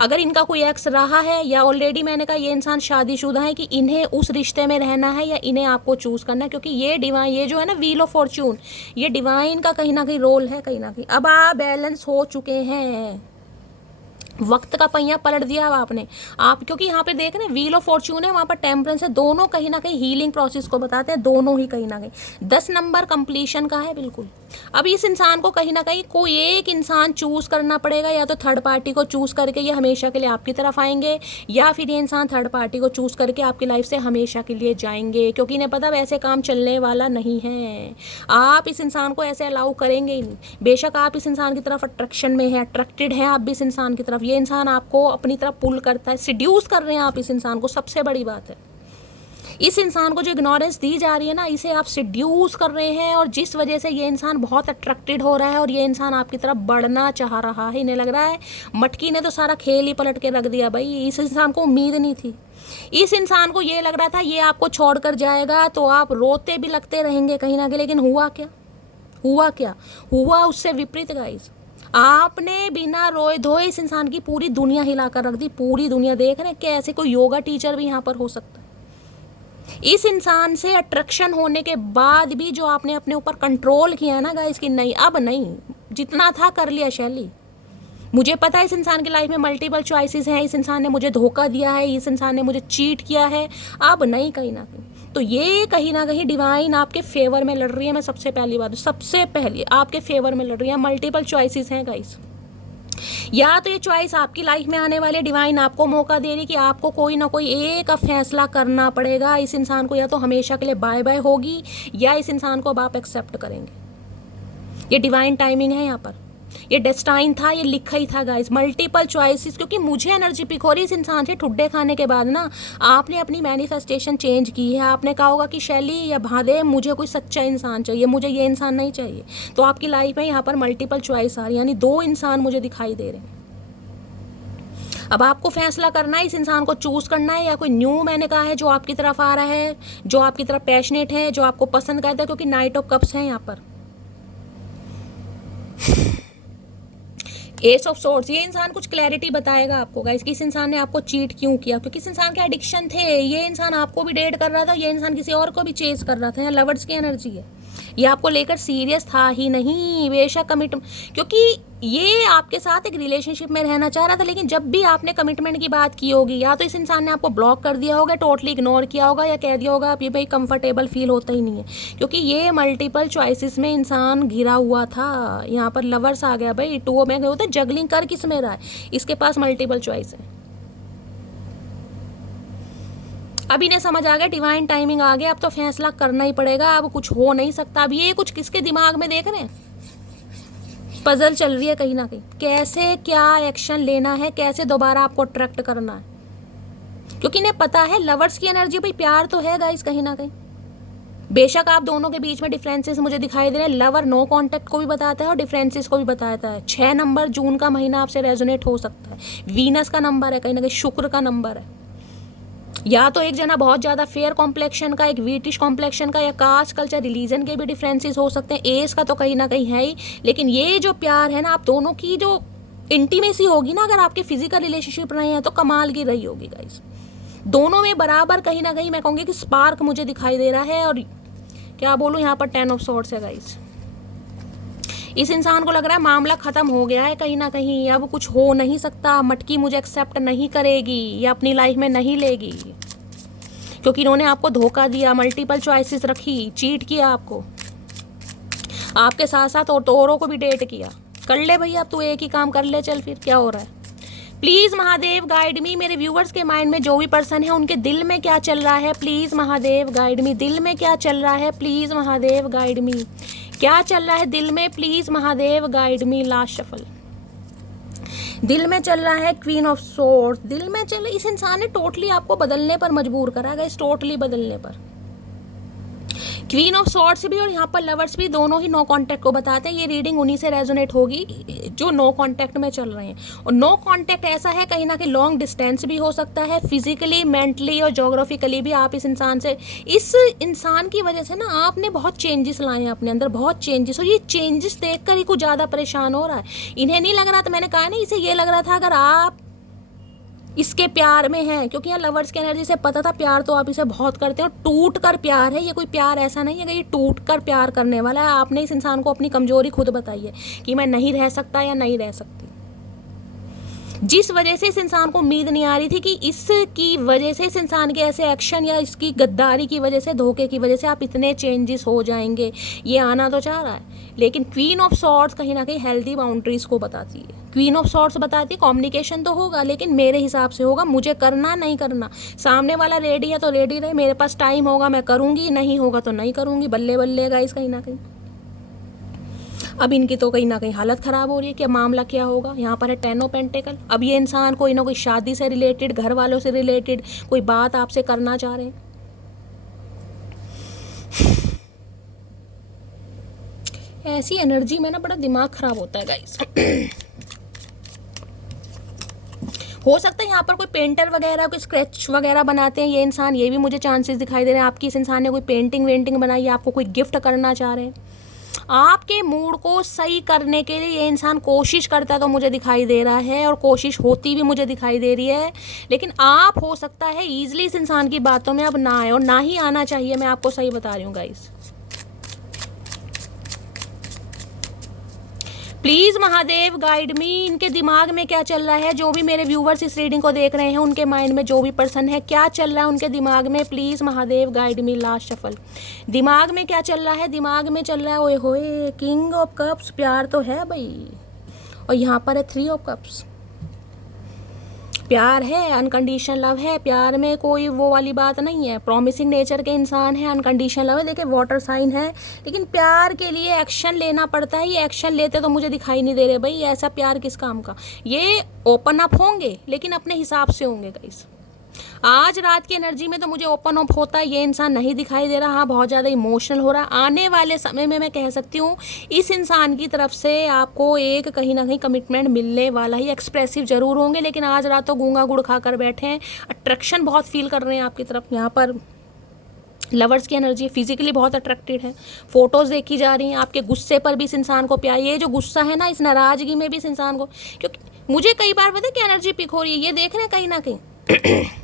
अगर इनका कोई एक्स रहा है या ऑलरेडी मैंने कहा ये इंसान शादीशुदा है, कि इन्हें उस रिश्ते में रहना है या इन्हें आपको चूज़ करना है, क्योंकि ये डिवाइन, ये जो है ना व्हील ऑफ फॉर्च्यून, ये डिवाइन का कहीं ना कहीं रोल है, कहीं ना कहीं। अब आप बैलेंस हो चुके हैं, वक्त का पहिया पलट दिया अब आपने, आप क्योंकि यहाँ पे देख रहे हैं व्हील ऑफ फॉर्च्यून है, वहाँ पर टेम्परेंस है, दोनों कहीं ना कहीं हीलिंग प्रोसेस को बताते हैं, दोनों ही कहीं ना कहीं 10 नंबर कंप्लीशन का है बिल्कुल। अब इस इंसान को कहीं ना कहीं कोई एक इंसान चूज़ करना पड़ेगा, या तो थर्ड पार्टी को चूज़ करके ये हमेशा के लिए आपकी तरफ आएंगे, या फिर ये इंसान थर्ड पार्टी को चूज़ करके आपकी लाइफ से हमेशा के लिए जाएंगे, क्योंकि इन्हें पता वैसे काम चलने वाला नहीं है। आप इस इंसान को ऐसे अलाउ करेंगे ही नहीं। बेशक आप इस इंसान की तरफ अट्रैक्शन में है, अट्रैक्टेड हैं आप भी इस इंसान की तरफ, ये इंसान आपको अपनी तरफ पुल करता है, सिड्यूस कर रहे हैं आप इस इंसान को, सबसे बड़ी बात है। इस इंसान को जो इग्नोरेंस दी जा रही है ना, इसे आप सिड्यूस कर रहे हैं, और जिस वजह से ये इंसान बहुत अट्रैक्टेड हो रहा है और ये इंसान आपकी तरफ बढ़ना चाह रहा है। इन्हें लग रहा है मटकी ने तो सारा खेल ही पलट के रख दिया भाई, इस इंसान को उम्मीद नहीं थी। इस इंसान को ये लग रहा था ये आपको छोड़कर जाएगा तो आप रोते भी लगते रहेंगे कहीं ना कहीं, लेकिन हुआ क्या? हुआ क्या? हुआ उससे विपरीत गाइस। आपने बिना रोए धोए इस इंसान की पूरी दुनिया हिलाकर रख दी, पूरी दुनिया। देख रहे हैं कैसे कोई योगा टीचर भी यहाँ पर हो सकता है। इस इंसान से अट्रैक्शन होने के बाद भी जो आपने अपने ऊपर कंट्रोल किया ना गाइस, कि नहीं अब नहीं, जितना था कर लिया शैली। मुझे पता है इस इंसान की लाइफ में मल्टीपल चॉइसेस हैं, इस इंसान ने मुझे धोखा दिया है, इस इंसान ने मुझे चीट किया है, अब नहीं कहीं ना कहीं। तो ये कहीं ना कहीं डिवाइन आपके फेवर में लड़ रही है। मैं सबसे पहली बात, सबसे पहली आपके फेवर में लड़ रही है। मल्टीपल चॉइसेस हैं गाइस, या तो ये चॉइस आपकी लाइफ में आने वाले डिवाइन आपको मौका दे रही कि आपको कोई ना कोई एक फैसला करना पड़ेगा। इस इंसान को या तो हमेशा के लिए बाय बाय होगी, या इस इंसान को अब आप एक्सेप्ट करेंगे। ये डिवाइन टाइमिंग है यहाँ पर, ये डेस्टाइन था, ये लिखा ही था गाइस। मल्टीपल चॉइसेस, क्योंकि मुझे एनर्जी पिक हो रही है इस इंसान से ठुड्डे खाने के बाद ना। आपने अपनी मैनिफेस्टेशन चेंज की है, आपने कहा होगा कि शैली या महादेव मुझे कोई सच्चा इंसान चाहिए, मुझे ये इंसान नहीं चाहिए। तो आपकी लाइफ में यहाँ पर मल्टीपल चॉइस आ रही है, यानी 2 इंसान मुझे दिखाई दे रहे हैं। अब आपको फैसला करना है इस इंसान को चूज करना है, या कोई न्यू मैंने कहा है जो आपकी तरफ आ रहा है, जो आपकी तरफ पैशनेट है, जो आपको पसंद करता है, क्योंकि नाइट ऑफ कप्स है यहाँ पर। एस ऑफ सोर्ड्स, ये इंसान कुछ क्लैरिटी बताएगा आपको गाइस कि इस इंसान ने आपको चीट क्यों किया, क्योंकि इस इंसान के एडिक्शन थे। ये इंसान आपको भी डेट कर रहा था, ये इंसान किसी और को भी चेज कर रहा था। यहाँ लवर्स की एनर्जी है, ये आपको लेकर सीरियस था ही नहीं। बेशक कमिटमेंट, क्योंकि ये आपके साथ एक रिलेशनशिप में रहना चाह रहा था, लेकिन जब भी आपने कमिटमेंट की बात की होगी, या तो इस इंसान ने आपको ब्लॉक कर दिया होगा, टोटली इग्नोर किया होगा, या कह दिया होगा आप ये भाई कंफर्टेबल फील होता ही नहीं है। क्योंकि ये मल्टीपल चॉइसेस में इंसान घिरा हुआ था। यहाँ पर लवर्स आ गया भाई, टू में होता है जगलिंग कर किस में रहा है, इसके पास मल्टीपल चॉइस है। अब इन्हें समझ आ गया डिवाइन टाइमिंग आ गया, अब तो फैसला करना ही पड़ेगा, अब कुछ हो नहीं सकता। अब ये कुछ किसके दिमाग में देख रहे हैं, पजल चल रही है कहीं ना कहीं, कैसे क्या एक्शन लेना है, कैसे दोबारा आपको अट्रैक्ट करना है। क्योंकि इन्हें पता है लवर्स की एनर्जी भाई, प्यार तो है गाइस कहीं ना कहीं। बेशक आप दोनों के बीच में डिफरेंसेस मुझे दिखाई दे रहे हैं। लवर नो कांटेक्ट को भी बताता है और डिफरेंसेस को भी बताता है। 6 नंबर जून का महीना आपसे रेजोनेट हो सकता है। वीनस का नंबर है, कहीं ना कहीं शुक्र का नंबर है। या तो एक जना बहुत ज़्यादा फेयर कॉम्प्लेक्शन का, एक वीटिश कॉम्प्लेक्शन का, या कास्ट कल्चर रिलीजन के भी डिफरेंसेस हो सकते हैं। एज का तो कहीं ना कहीं है ही, लेकिन ये जो प्यार है ना, आप दोनों की जो इंटीमेसी होगी ना, अगर आपके फिजिकल रिलेशनशिप रहे हैं तो कमाल की रही होगी गाइस। दोनों में बराबर कहीं ना कहीं मैं कहूँगी कि स्पार्क मुझे दिखाई दे रहा है। और क्या बोलूँ, यहाँ पर 10 ऑफ सॉर्ड्स है गाइस। इस इंसान को लग रहा है मामला खत्म हो गया है कहीं ना कहीं, अब कुछ हो नहीं सकता, मटकी मुझे एक्सेप्ट नहीं करेगी या अपनी लाइफ में नहीं लेगी, क्योंकि इन्होंने आपको धोखा दिया, मल्टीपल चॉइसेस रखी, चीट किया आपको, आपके साथ साथ औरों को भी डेट किया। कर ले भैया, अब तू एक ही काम कर ले, चल फिर क्या हो रहा है। प्लीज़ महादेव गाइड मी, मेरे व्यूवर्स के माइंड में जो भी पर्सन है उनके दिल में क्या चल रहा है, प्लीज़ महादेव गाइड मी। दिल में क्या चल रहा है, प्लीज़ महादेव गाइड मी। क्या चल रहा है दिल में, please Mahadev guide me. Last shuffle, दिल में चल रहा है क्वीन ऑफ सोर्ड्स। दिल में चल, इस इंसान ने टोटली आपको बदलने पर मजबूर करा गया, इस टोटली बदलने पर। क्वीन ऑफ सॉर्ड्स भी और यहाँ पर लवर्स भी दोनों ही नो कांटेक्ट को बताते हैं। ये रीडिंग उन्हीं से रेजोनेट होगी जो नो कांटेक्ट में चल रहे हैं। और नो कांटेक्ट ऐसा है कहीं ना कहीं लॉन्ग डिस्टेंस भी हो सकता है, फिजिकली, मेंटली और जोग्राफिकली भी। आप इस इंसान से, इस इंसान की वजह से ना आपने बहुत चेंजेस लाए हैं अपने अंदर, बहुत चेंजेस। और ये चेंजेस देख कर ही कुछ ज़्यादा परेशान हो रहा है। इन्हें नहीं लग रहा था, मैंने कहा ना, इसे ये लग रहा था अगर आप इसके प्यार में है, क्योंकि यहाँ लवर्स की एनर्जी से पता था प्यार तो आप इसे बहुत करते हो, टूट कर प्यार है ये, कोई प्यार ऐसा नहीं है कि ये टूट कर प्यार करने वाला है। आपने इस इंसान को अपनी कमजोरी खुद बताई है कि मैं नहीं रह सकता या नहीं रह सकती। जिस वजह से इस इंसान को उम्मीद नहीं आ रही थी कि इसकी वजह से, इस इंसान के ऐसे एक्शन या इसकी गद्दारी की वजह से, धोखे की वजह से आप इतने चेंजेस हो जाएंगे, ये आना तो चाह रहा है। लेकिन क्वीन ऑफ सॉर्ड्स कहीं ना कहीं हेल्दी बाउंड्रीज को बताती है। क्वीन ऑफ सॉर्ड्स बताती है कम्युनिकेशन तो होगा, लेकिन मेरे हिसाब से होगा, मुझे करना नहीं करना। सामने वाला रेडी है तो रेडी रहे, मेरे पास टाइम होगा मैं करूँगी, नहीं होगा तो नहीं करूँगी। बल्ले बल्ले गाइस कहीं ना कहीं अब इनकी तो कहीं ना कहीं हालत ख़राब हो रही है कि मामला क्या होगा। यहाँ पर है 10 ऑफ पेंटिकल। अब ये इंसान कोई ना कोई शादी से रिलेटेड, घर वालों से रिलेटेड कोई बात आपसे करना चाह रहे हैं। ऐसी एनर्जी में ना बड़ा दिमाग खराब होता है गाइस। हो सकता है यहाँ पर कोई पेंटर वगैरह, कोई स्केच वगैरह बनाते हैं ये इंसान, ये भी मुझे चांसेस दिखाई दे रहे हैं। आपकी इस इंसान ने कोई पेंटिंग वेंटिंग बनाई है, आपको कोई गिफ्ट करना चाह रहे हैं। आपके मूड को सही करने के लिए ये इंसान कोशिश करता तो मुझे दिखाई दे रहा है, और कोशिश होती भी मुझे दिखाई दे रही है। लेकिन आप हो सकता है ईजिली इस इंसान की बातों में अब ना आए, और ना ही आना चाहिए, मैं आपको सही बता रही हूँ गाइस। प्लीज़ महादेव गाइड मी, इनके दिमाग में क्या चल रहा है। जो भी मेरे व्यूवर्स इस रीडिंग को देख रहे हैं, उनके माइंड में जो भी पर्सन है, क्या चल रहा है उनके दिमाग में, please Mahadev guide me. Last shuffle, दिमाग में क्या चल रहा है। दिमाग में चल रहा है ओए होए किंग ऑफ कप्स, प्यार तो है भाई, और यहाँ पर है 3 ऑफ कप्स। प्यार है, अनकंडीशनल लव है, प्यार में कोई वो वाली बात नहीं है। प्रॉमिसिंग नेचर के इंसान है, अनकंडीशनल लव है। देखिए वाटर साइन है, लेकिन प्यार के लिए एक्शन लेना पड़ता है। ये एक्शन लेते तो मुझे दिखाई नहीं दे रहे भाई, ऐसा प्यार किस काम का। ये ओपन अप होंगे लेकिन अपने हिसाब से होंगे गाइस। आज रात की एनर्जी में तो मुझे ओपन अप होता है ये इंसान नहीं दिखाई दे रहा। हाँ, बहुत ज़्यादा इमोशनल हो रहा है। आने वाले समय में मैं कह सकती हूँ इस इंसान की तरफ से आपको एक कहीं ना कहीं कमिटमेंट मिलने वाला ही। एक्सप्रेसिव जरूर होंगे, लेकिन आज रात तो गूंगा गुड़ खाकर बैठे हैं। अट्रैक्शन बहुत फील कर रहे हैं आपकी तरफ। यहाँ पर लवर्स की एनर्जी फिजिकली बहुत अट्रैक्टेड है। फोटोज़ देखी जा रही हैं आपके गुस्से पर भी इस इंसान को प्यार। ये जो गुस्सा है ना, इस नाराज़गी में भी इस इंसान को, क्योंकि मुझे कई बार पता है कि एनर्जी पिक हो रही है, ये देख रहे हैं कहीं ना कहीं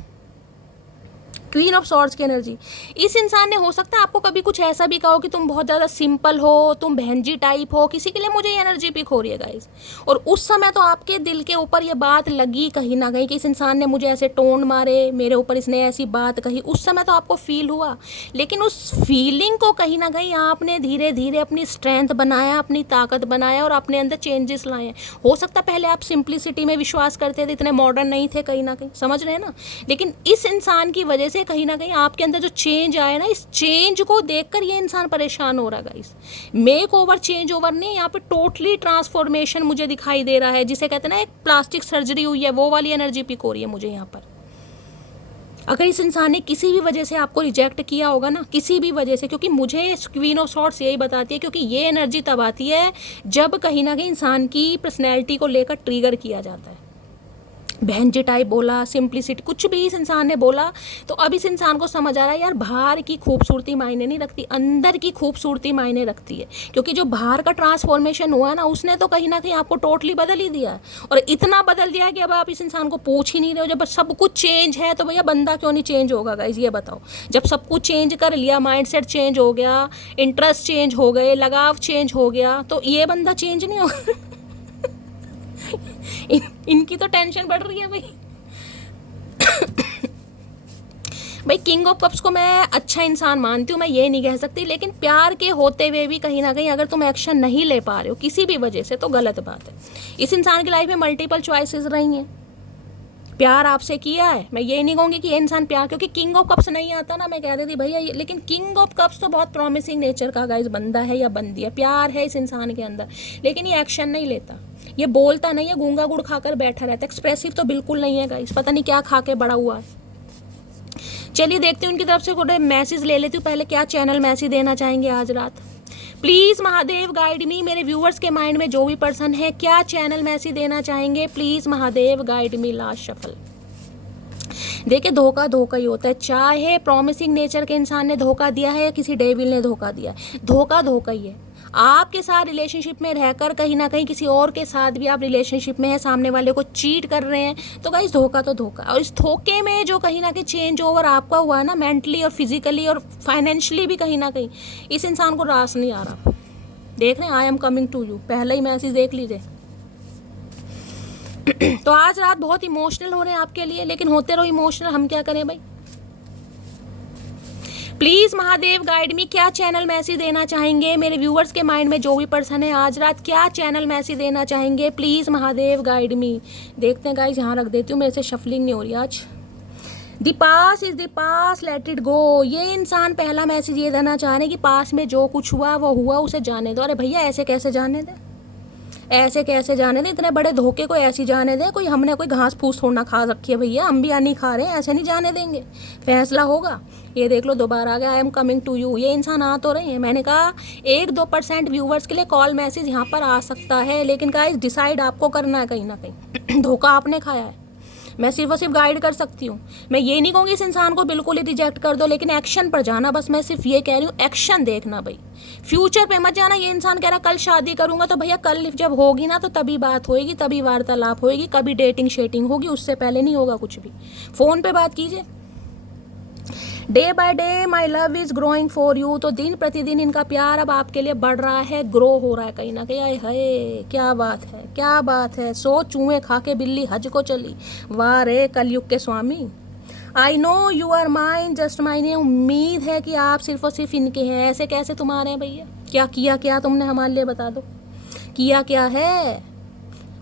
क्वीन ऑफ सॉर्ड्स की एनर्जी। इस इंसान ने हो सकता है आपको कभी कुछ ऐसा भी कहा हो कि तुम बहुत ज़्यादा सिंपल हो, तुम बहनजी टाइप हो, किसी के लिए मुझे ये एनर्जी पिक हो रही है गाइस। और उस समय तो आपके दिल के ऊपर ये बात लगी कहीं ना कहीं कि इस इंसान ने मुझे ऐसे टोन मारे, मेरे ऊपर इसने ऐसी बात कही। उस समय तो आपको फील हुआ, लेकिन उस फीलिंग को कहीं ना कहीं आपने धीरे धीरे अपनी स्ट्रेंथ बनाया, अपनी ताकत बनाया और अपने अंदर चेंजेस लाए। हो सकता है पहले आप सिंप्लिसिटी में विश्वास करते थे, इतने मॉडर्न नहीं थे कहीं ना कहीं, समझ रहे हैं ना। लेकिन इस इंसान की वजह से कहीं ना कहीं आपके अंदर जो चेंज आया ना, इस चेंज को देखकर ये इंसान परेशान हो रहा है guys. Make over change over नहीं, यहाँ पे टोटली ट्रांसफॉर्मेशन मुझे दिखाई दे रहा है, जिसे कहते हैं ना एक प्लास्टिक सर्जरी हुई है, वो वाली एनर्जी पिक हो रही है मुझे यहाँ पर। अगर इस इंसान ने किसी भी वजह से आपको रिजेक्ट किया होगा ना, किसी भी वजह से, क्योंकि मुझे क्वीन ऑफ सॉर्ड्स यही बताती है, क्योंकि ये एनर्जी तब आती है जब कहीं ना कहीं इंसान की पर्सनैलिटी को लेकर ट्रिगर किया जाता है। बहन जी टाइप बोला, सिंप्लिसिटी, कुछ भी इस इंसान ने बोला, तो अब इस इंसान को समझ आ रहा है यार बाहर की खूबसूरती मायने नहीं रखती, अंदर की खूबसूरती मायने रखती है। क्योंकि जो बाहर का ट्रांसफॉर्मेशन हुआ ना, उसने तो कहीं ना कहीं आपको टोटली बदल ही दिया, और इतना बदल दिया कि अब आप इस इंसान को पूछ ही नहीं रहे हो। जब सब कुछ चेंज है तो भैया बंदा क्यों नहीं चेंज होगा गाइस, ये बताओ। जब सब कुछ चेंज कर लिया, माइंडसेट चेंज हो गया, इंटरेस्ट चेंज हो गए, लगाव चेंज हो गया, तो ये बंदा चेंज नहीं होगा। इनकी तो टेंशन बढ़ रही है भाई। भाई किंग ऑफ कप्स को मैं अच्छा इंसान मानती हूँ, मैं ये नहीं कह सकती, लेकिन प्यार के होते हुए भी कहीं ना कहीं अगर तुम एक्शन नहीं ले पा रहे हो किसी भी वजह से, तो गलत बात है। इस इंसान की लाइफ में मल्टीपल चॉइसेस रही हैं, प्यार आपसे किया है। मैं ये नहीं कहूँगी कि ये इंसान प्यार, क्योंकि किंग ऑफ कप्स नहीं आता ना, मैं कह देती भैया ये, लेकिन किंग ऑफ कप्स तो बहुत प्रॉमिसिंग नेचर का गाइस बंदा है या बंदी है, प्यार है इस इंसान के अंदर, लेकिन ये एक्शन नहीं लेता, ये बोलता नहीं है, गूंगा गुड़ खाकर बैठा रहता है। एक्सप्रेसिव तो बिल्कुल नहीं है गाइस, पता नहीं क्या खा के बड़ा हुआ है। चलिए देखते हैं उनकी तरफ से थोड़े मैसेज ले लेती हूँ। पहले क्या चैनल मैसेज देना चाहेंगे आज रात, प्लीज़ महादेव गाइड मी। मेरे व्यूअर्स के माइंड में जो भी पर्सन है, क्या चैनल मैसेज देना चाहेंगे, please Mahadev guide me. Last shuffle. देखिए धोखा धोखा ही होता है, चाहे प्रॉमिसिंग नेचर के इंसान ने धोखा दिया है या किसी डेविल ने धोखा दिया है, धोखा धोखा ही है। आपके साथ रिलेशनशिप में रहकर कहीं ना कहीं किसी और के साथ भी आप रिलेशनशिप में है, सामने वाले को चीट कर रहे हैं, तो गाइस धोखा तो धोखा। और इस धोखे में जो कहीं ना कहीं चेंज ओवर आपका हुआ है ना, मेंटली और फिजिकली और फाइनेंशियली भी कहीं ना कहीं, इस इंसान को रास नहीं आ रहा। देख रहे हैं, I am coming to you, पहले ही मैसेज देख लीजिए। तो आज रात बहुत इमोशनल हो रहे हैं आपके लिए, लेकिन होते रहो इमोशनल, हम क्या करें भाई। प्लीज महादेव गाइड मी, क्या चैनल मैसेज देना चाहेंगे मेरे व्यूअर्स के माइंड में, जो भी पर्सन है आज रात क्या चैनल मैसेज देना चाहेंगे, प्लीज महादेव गाइड मी। देखते हैं गाइस, यहाँ रख देती हूँ, मेरे से शफलिंग नहीं हो रही आज। The pass is the pass, let it go. ये इंसान पहला मैसेज ये देना चाह रहे हैं कि पास में जो कुछ हुआ वो हुआ, उसे जाने दो। अरे भैया ऐसे कैसे जाने दे, ऐसे कैसे जाने दें, इतने बड़े धोखे को ऐसी जाने दें। कोई हमने कोई घास फूस थोड़ा खा रखी है भैया, हम भी नहीं खा रहे हैं, ऐसे नहीं जाने देंगे, फैसला होगा। ये देख लो दोबारा आ गया, I am coming to you. ये इंसान आ तो रहे हैं, मैंने कहा 1-2% व्यूवर्स के लिए कॉल मैसेज यहाँ पर आ सकता है, लेकिन गाइस डिसाइड आपको करना है कहीं ना कहीं। धोखा आपने खाया है, मैं सिर्फ और सिर्फ गाइड कर सकती हूँ। मैं ये नहीं कहूँगी इस इंसान को बिल्कुल ही रिजेक्ट कर दो, लेकिन एक्शन पर जाना, बस मैं सिर्फ ये कह रही हूँ, एक्शन देखना भाई, फ्यूचर पे मत जाना। ये इंसान कह रहा कल शादी करूंगा, तो भैया कल जब होगी ना तो तभी बात होएगी, तभी वार्तालाप होएगी, कभी डेटिंग शेटिंग होगी, उससे पहले नहीं होगा कुछ भी। फोन पे बात कीजिए। Day by day my love is growing for you, तो दिन प्रतिदिन इनका प्यार अब आपके लिए बढ़ रहा है, ग्रो हो रहा है कहीं ना कहीं। आए हाय क्या बात है, क्या बात है। सो चूहे खा के बिल्ली हज को चली, वाह रे कलयुग के स्वामी। I know you are mine, just mine. उम्मीद है कि आप सिर्फ और सिर्फ इनके हैं। ऐसे कैसे तुम्हारे हैं भैया, क्या किया, क्या तुमने हमारे लिए बता दो, किया क्या है।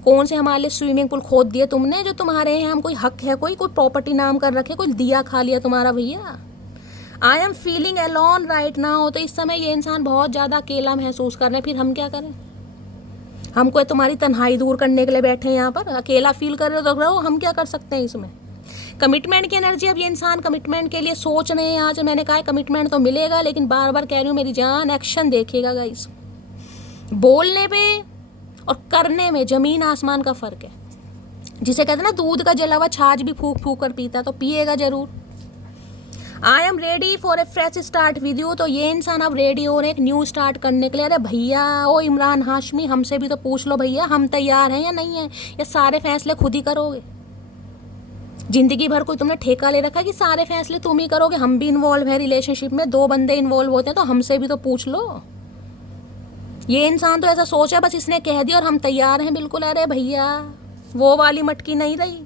कौन से हमारे लिए स्विमिंग पूल खोद दिए तुमने जो तुम्हारे हैं, हम कोई हक है, कोई प्रॉपर्टी नाम कर रखे, कोई दिया खा लिया तुम्हारा भैया। I am feeling alone right now, तो इस समय ये इंसान बहुत ज़्यादा अकेला महसूस कर रहे हैं। फिर हम क्या करें, हमको तुम्हारी तन्हाई दूर करने के लिए बैठे हैं यहाँ पर, अकेला फील कर रहे हो तो रहो, हम क्या कर सकते हैं इसमें। कमिटमेंट की एनर्जी, अब ये इंसान कमिटमेंट के लिए सोच रहे हैं। आज मैंने कहा कमिटमेंट तो मिलेगा, लेकिन बार बार कह रही हूँ मेरी जान, एक्शन देखिएगा गाइस। बोलने पे और करने में जमीन आसमान का फर्क है। जिसे कहते हैं ना दूध का जला हुआ छाछ भी फूक फूक कर पीता, तो पिएगा जरूर। I am ready for a fresh start with you, तो ये इंसान अब रेडी हो रहे हैं एक न्यू स्टार्ट करने के लिए। अरे भैया ओ इमरान हाशमी, हमसे भी तो पूछ लो भैया, हम तैयार हैं या नहीं है, या सारे फैसले खुद ही करोगे। जिंदगी भर कोई तुमने ठेका ले रखा है कि सारे फैसले तुम ही करोगे। हम भी इन्वॉल्व है रिलेशनशिप में, 2 बंदे इन्वॉल्व होते हैं, तो हमसे भी तो पूछ लो। ये इंसान तो ऐसा सोच है, बस इसने कह दिया और हम तैयार हैं बिल्कुल। अरे भैया वो वाली मटकी नहीं रही।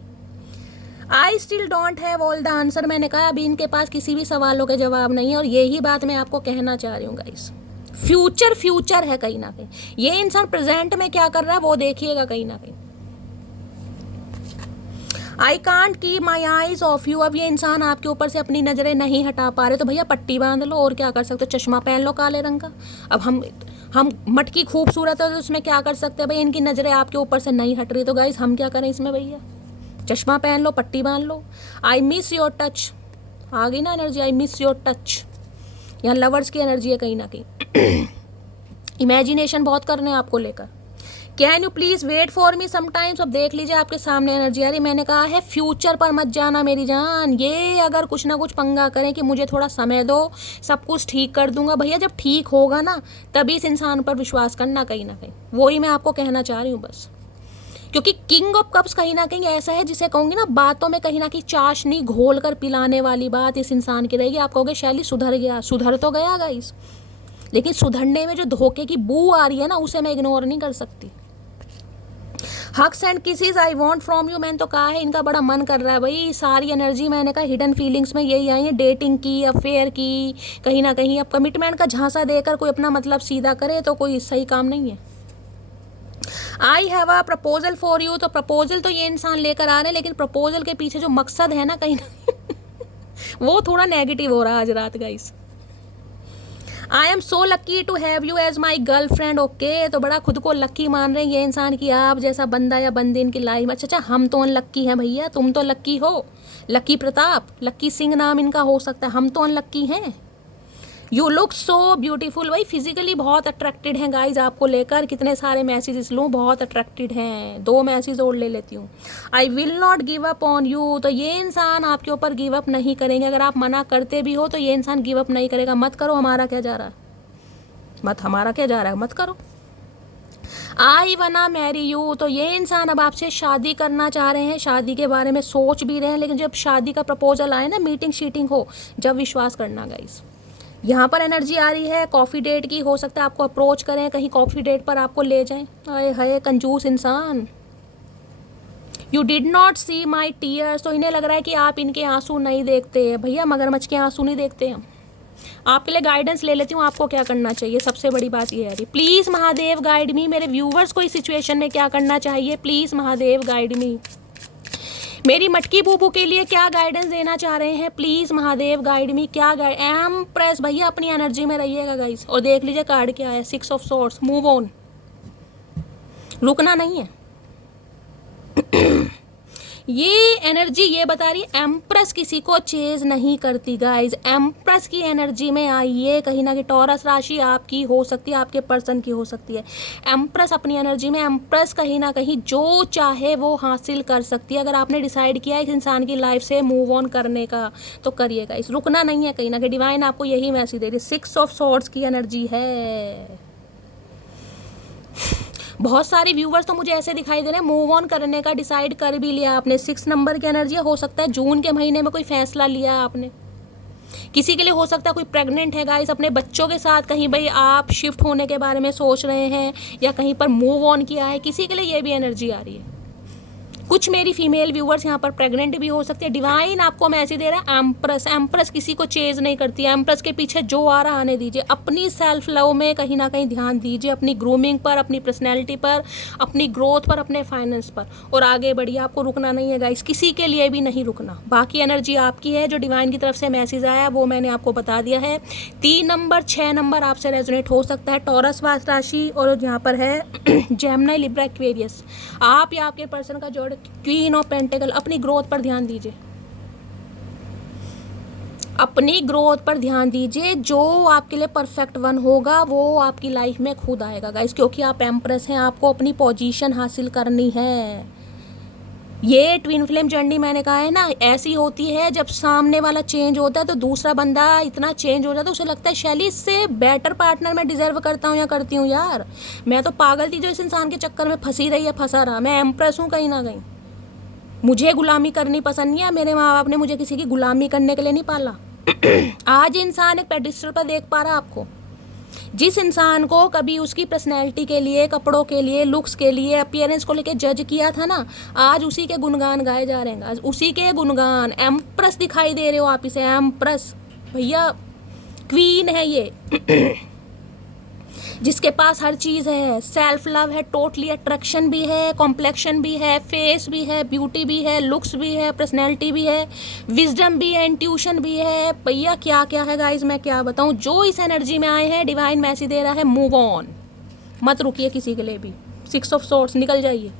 I still don't have all the answer, मैंने कहा अभी इनके पास किसी भी सवालों के जवाब नहीं है, और यही बात मैं आपको कहना चाह रही हूँ गाइस। फ्यूचर है कहीं ना कहीं। ये इंसान प्रेजेंट में क्या कर रहा है वो देखिएगा कहीं ना कहीं। I can't keep my eyes of you, अब ये इंसान आपके ऊपर से अपनी नजरें नहीं हटा पा रहे, तो भैया पट्टी बांध लो, और क्या कर सकते हो, चश्मा पहन लो काले रंग का। अब हम मटकी खूबसूरत है तो उसमें क्या कर सकते हैं भाई, इनकी नजरें आपके ऊपर से नहीं हट रही, तो गाइस हम क्या करें इसमें भैया। चश्मा पहन लो, पट्टी बांध लो। आई मिस योर टच, आ गई ना energy, I miss your touch. यहाँ लवर्स की एनर्जी है कहीं ना कहीं। इमेजिनेशन बहुत करने हैं आपको लेकर। Can you please wait for me sometimes, अब देख लीजिए आपके सामने एनर्जी आ रही। मैंने कहा है फ्यूचर पर मत जाना मेरी जान। ये अगर कुछ ना कुछ पंगा करें कि मुझे थोड़ा समय दो, सब कुछ ठीक कर दूंगा, भैया जब ठीक होगा ना तभी इस इंसान पर विश्वास करना कहीं ना कहीं। वही मैं आपको कहना चाह रही हूँ बस। क्योंकि किंग ऑफ कप्स कहीं ना कहीं ऐसा है जिसे कहूँगी ना, बातों में कहीं ना कहीं चाशनी घोल कर पिलाने वाली बात इस इंसान की रहेगी। आप कहोगे शैली सुधर गया, सुधर तो गया गाइस, लेकिन सुधरने में जो धोखे की बू आ रही है ना, उसे मैं इग्नोर नहीं कर सकती। Hugs and kisses I want from you, मैंने तो कहा है इनका बड़ा मन कर रहा है भाई। सारी एनर्जी मैंने कहा हिडन फीलिंग्स में यही आई है, डेटिंग की, अफेयर की, कहीं ना कहीं। अब कमिटमेंट का झांसा देकर कोई अपना मतलब सीधा करे तो कोई सही काम नहीं है। I have a proposal for you, तो प्रपोजल तो ये इंसान लेकर आ रहे हैं, लेकिन प्रपोजल के पीछे जो मकसद है ना कहीं ना वो थोड़ा नेगेटिव हो रहा है आज रात guys. I am so lucky to have you as my girlfriend, okay, तो बड़ा खुद को लक्की मान रहे हैं ये इंसान की आप जैसा बंदा या बंदी इनकी लाइफ में। अच्छा हम तो अनलक्की हैं भैया, तुम तो लक्की हो। लक्की प्रताप, लक्की सिंह नाम इनका हो सकता है, हम तो अनलक्की हैं। यू लुक सो ब्यूटीफुल, भाई फिजिकली बहुत अट्रैक्टेड हैं गाइज आपको लेकर। कितने सारे मैसेजेस लूँ, बहुत अट्रैक्टेड हैं। 2 मैसेज और ले लेती हूँ। I will not give up on you, तो ये इंसान आपके ऊपर गिव अप नहीं करेंगे। अगर आप मना करते भी हो तो ये इंसान गिव अप नहीं करेगा। मत करो, हमारा क्या जा रहा है। मत, हमारा क्या जा रहा है, मत करो। आई वना मैरी यू, तो ये इंसान अब आपसे शादी करना चाह रहे हैं, शादी के बारे में सोच भी रहे हैं, लेकिन जब शादी का प्रपोजल आए ना, मीटिंग शीटिंग हो, जब विश्वास करना गाइस। यहाँ पर एनर्जी आ रही है कॉफ़ी डेट की, हो सकता है आपको अप्रोच करें, कहीं कॉफ़ी डेट पर आपको ले जाएं। अरे हाय कंजूस इंसान। You did not see my tears, तो इन्हें लग रहा है कि आप इनके आंसू नहीं देखते। भैया मगरमच्छ के आंसू नहीं देखते हम। आपके लिए गाइडेंस ले लेती हूँ, आपको क्या करना चाहिए, सबसे बड़ी बात ये है। प्लीज़ महादेव गाइड मी, मेरे व्यूवर्स को इस सिचुएशन में क्या करना चाहिए, प्लीज़ महादेव गाइड मी। मेरी मटकी बूबू के लिए क्या गाइडेंस देना चाह रहे हैं, प्लीज़ महादेव गाइड मी। क्या गाइड, एम्प्रेस, भैया अपनी एनर्जी में रहिएगा गाइस। और देख लीजिए कार्ड क्या है, 6 ऑफ सोर्ड्स, मूव ऑन, रुकना नहीं है। ये एनर्जी ये बता रही है एम्प्रेस किसी को चेज नहीं करती गाइज। एम्प्रेस की एनर्जी में आइए, कहीं ना कहीं टॉरस राशि आपकी हो सकती है, आपके पर्सन की हो सकती है। एम्प्रेस अपनी एनर्जी में, एम्प्रेस कहीं ना कहीं जो चाहे वो हासिल कर सकती है। अगर आपने डिसाइड किया इस इंसान की लाइफ से मूव ऑन करने का तो करिएगा, इस रुकना नहीं है। कहीं ना कहीं डिवाइन आपको यही मैसेज दे रही है, 6 ऑफ सॉर्ड्स की एनर्जी है। बहुत सारे व्यूवर्स तो मुझे ऐसे दिखाई दे रहे हैं मूव ऑन करने का डिसाइड कर भी लिया आपने। 6 नंबर की एनर्जी, हो सकता है जून के महीने में कोई फैसला लिया आपने। किसी के लिए हो सकता है कोई प्रेग्नेंट है गाइस, अपने बच्चों के साथ कहीं भाई आप शिफ्ट होने के बारे में सोच रहे हैं, या कहीं पर मूव ऑन किया है, किसी के लिए ये भी एनर्जी आ रही है। कुछ मेरी फीमेल व्यूवर्स यहाँ पर प्रेग्नेंट भी हो सकते हैं। डिवाइन आपको मैसेज दे रहा है एम्प्रेस, एम्प्रेस किसी को चेज नहीं करती। एम्प्रेस के पीछे जो आ रहा आने दीजिए। अपनी सेल्फ लव में कहीं ना कहीं ध्यान दीजिए, अपनी ग्रूमिंग पर, अपनी पर्सनैलिटी पर, अपनी ग्रोथ पर, अपने फाइनेंस पर, और आगे बढ़िए। आपको रुकना नहीं है गाइस, किसी के लिए भी नहीं रुकना। बाकी एनर्जी आपकी है, जो डिवाइन की तरफ से मैसेज आया वो मैंने आपको बता दिया है। 3 नंबर 6 नंबर आपसे रेजोनेट हो सकता है, टॉरस राशि, और यहाँ पर है जेमिनी, लिब्रा, एक्वेरियस। आप या आपके पर्सन का जोड़ क्वीन ऑफ पेंटिकल। अपनी ग्रोथ पर ध्यान दीजिए, अपनी ग्रोथ पर ध्यान दीजिए। जो आपके लिए परफेक्ट वन होगा वो आपकी लाइफ में खुद आएगा गाइस, क्योंकि आप एम्प्रेस हैं, आपको अपनी पोजीशन हासिल करनी है। ये ट्विन फ्लेम जर्नी मैंने कहा है ना, ऐसी होती है जब सामने वाला चेंज होता है तो दूसरा बंदा इतना चेंज हो जाता है, उसे लगता है शैली इससे बेटर पार्टनर मैं डिजर्व करता हूँ या करती हूँ। यार मैं तो पागल थी जो इस इंसान के चक्कर में फंसी रही है, फंसा रहा। मैं एम्प्रेस हूँ कहीं ना कहीं, मुझे गुलामी करनी पसंद नहीं है। मेरे माँ बाप ने मुझे किसी की गुलामी करने के लिए नहीं पाला। आज इंसान एक पेडिस्टल पर देख पा रहा आपको। जिस इंसान को कभी उसकी पर्सनैलिटी के लिए, कपड़ों के लिए, लुक्स के लिए, अपीयरेंस को लेके जज किया था ना, आज उसी के गुणगान गाए जा रहे हैं। आज उसी के गुणगान। एम्प्रेस दिखाई दे रहे हो आप इसे, एम्प्रेस भैया, क्वीन है ये जिसके पास हर चीज़ है। सेल्फ लव है, टोटली अट्रैक्शन भी है, कॉम्प्लेक्शन भी है, फेस भी है, ब्यूटी भी है, लुक्स भी है, पर्सनैलिटी भी है, विजडम भी है, इंट्यूशन भी है। भैया क्या क्या है गाइज, मैं क्या बताऊँ। जो इस एनर्जी में आए हैं डिवाइन मैसेज दे रहा है मूव ऑन, मत रुकिए किसी के लिए भी। 6 ऑफ सोर्ड्स, निकल जाइए,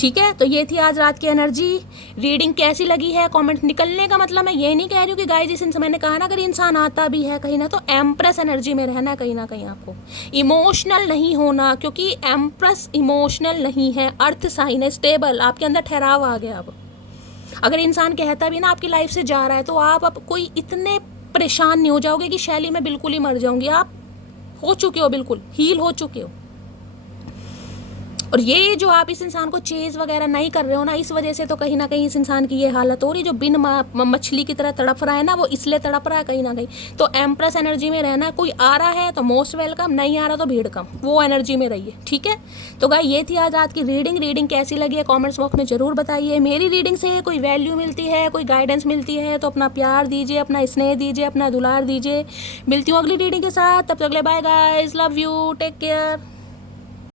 ठीक है। तो ये थी आज रात की एनर्जी। रीडिंग कैसी लगी है कमेंट, निकलने का मतलब मैं ये नहीं कह रही हूँ कि गाइस इस मैंने कहा ना, अगर इंसान आता भी है कहीं ना, तो एम्प्रेस एनर्जी में रहना कहीं ना कहीं। आपको इमोशनल नहीं होना, क्योंकि एम्प्रेस इमोशनल नहीं है, अर्थ साइन है, स्टेबल, आपके अंदर ठहराव आ गया। अब अगर इंसान कहता भी ना आपकी लाइफ से जा रहा है, तो आप अब कोई इतने परेशान नहीं हो जाओगे कि शैली में बिल्कुल ही मर जाऊंगी। आप हो चुके हो, बिल्कुल हील हो चुके हो। और ये जो आप इस इंसान को चेज वगैरह नहीं कर रहे हो ना, इस वजह से तो कहीं ना कहीं इस इंसान की ये हालत हो रही, जो बिन मछली की तरह तड़प रहा है ना, वो इसलिए तड़प रहा है कहीं ना कहीं। तो एम्प्रेस एनर्जी में रहना। कोई आ रहा है तो मोस्ट वेलकम, नहीं आ रहा तो भीड़ कम, वो एनर्जी में रहिए, ठीक है। तो गाइस ये थी आज रात की रीडिंग कैसी लगी है कॉमेंट्स बॉक्स में जरूर बताइए। मेरी रीडिंग से कोई वैल्यू मिलती है, कोई गाइडेंस मिलती है तो अपना प्यार दीजिए, अपना स्नेह दीजिए, अपना दुलार दीजिए। मिलती हूँ अगली रीडिंग के साथ, तब तक के लिए bye guys, love you, take care.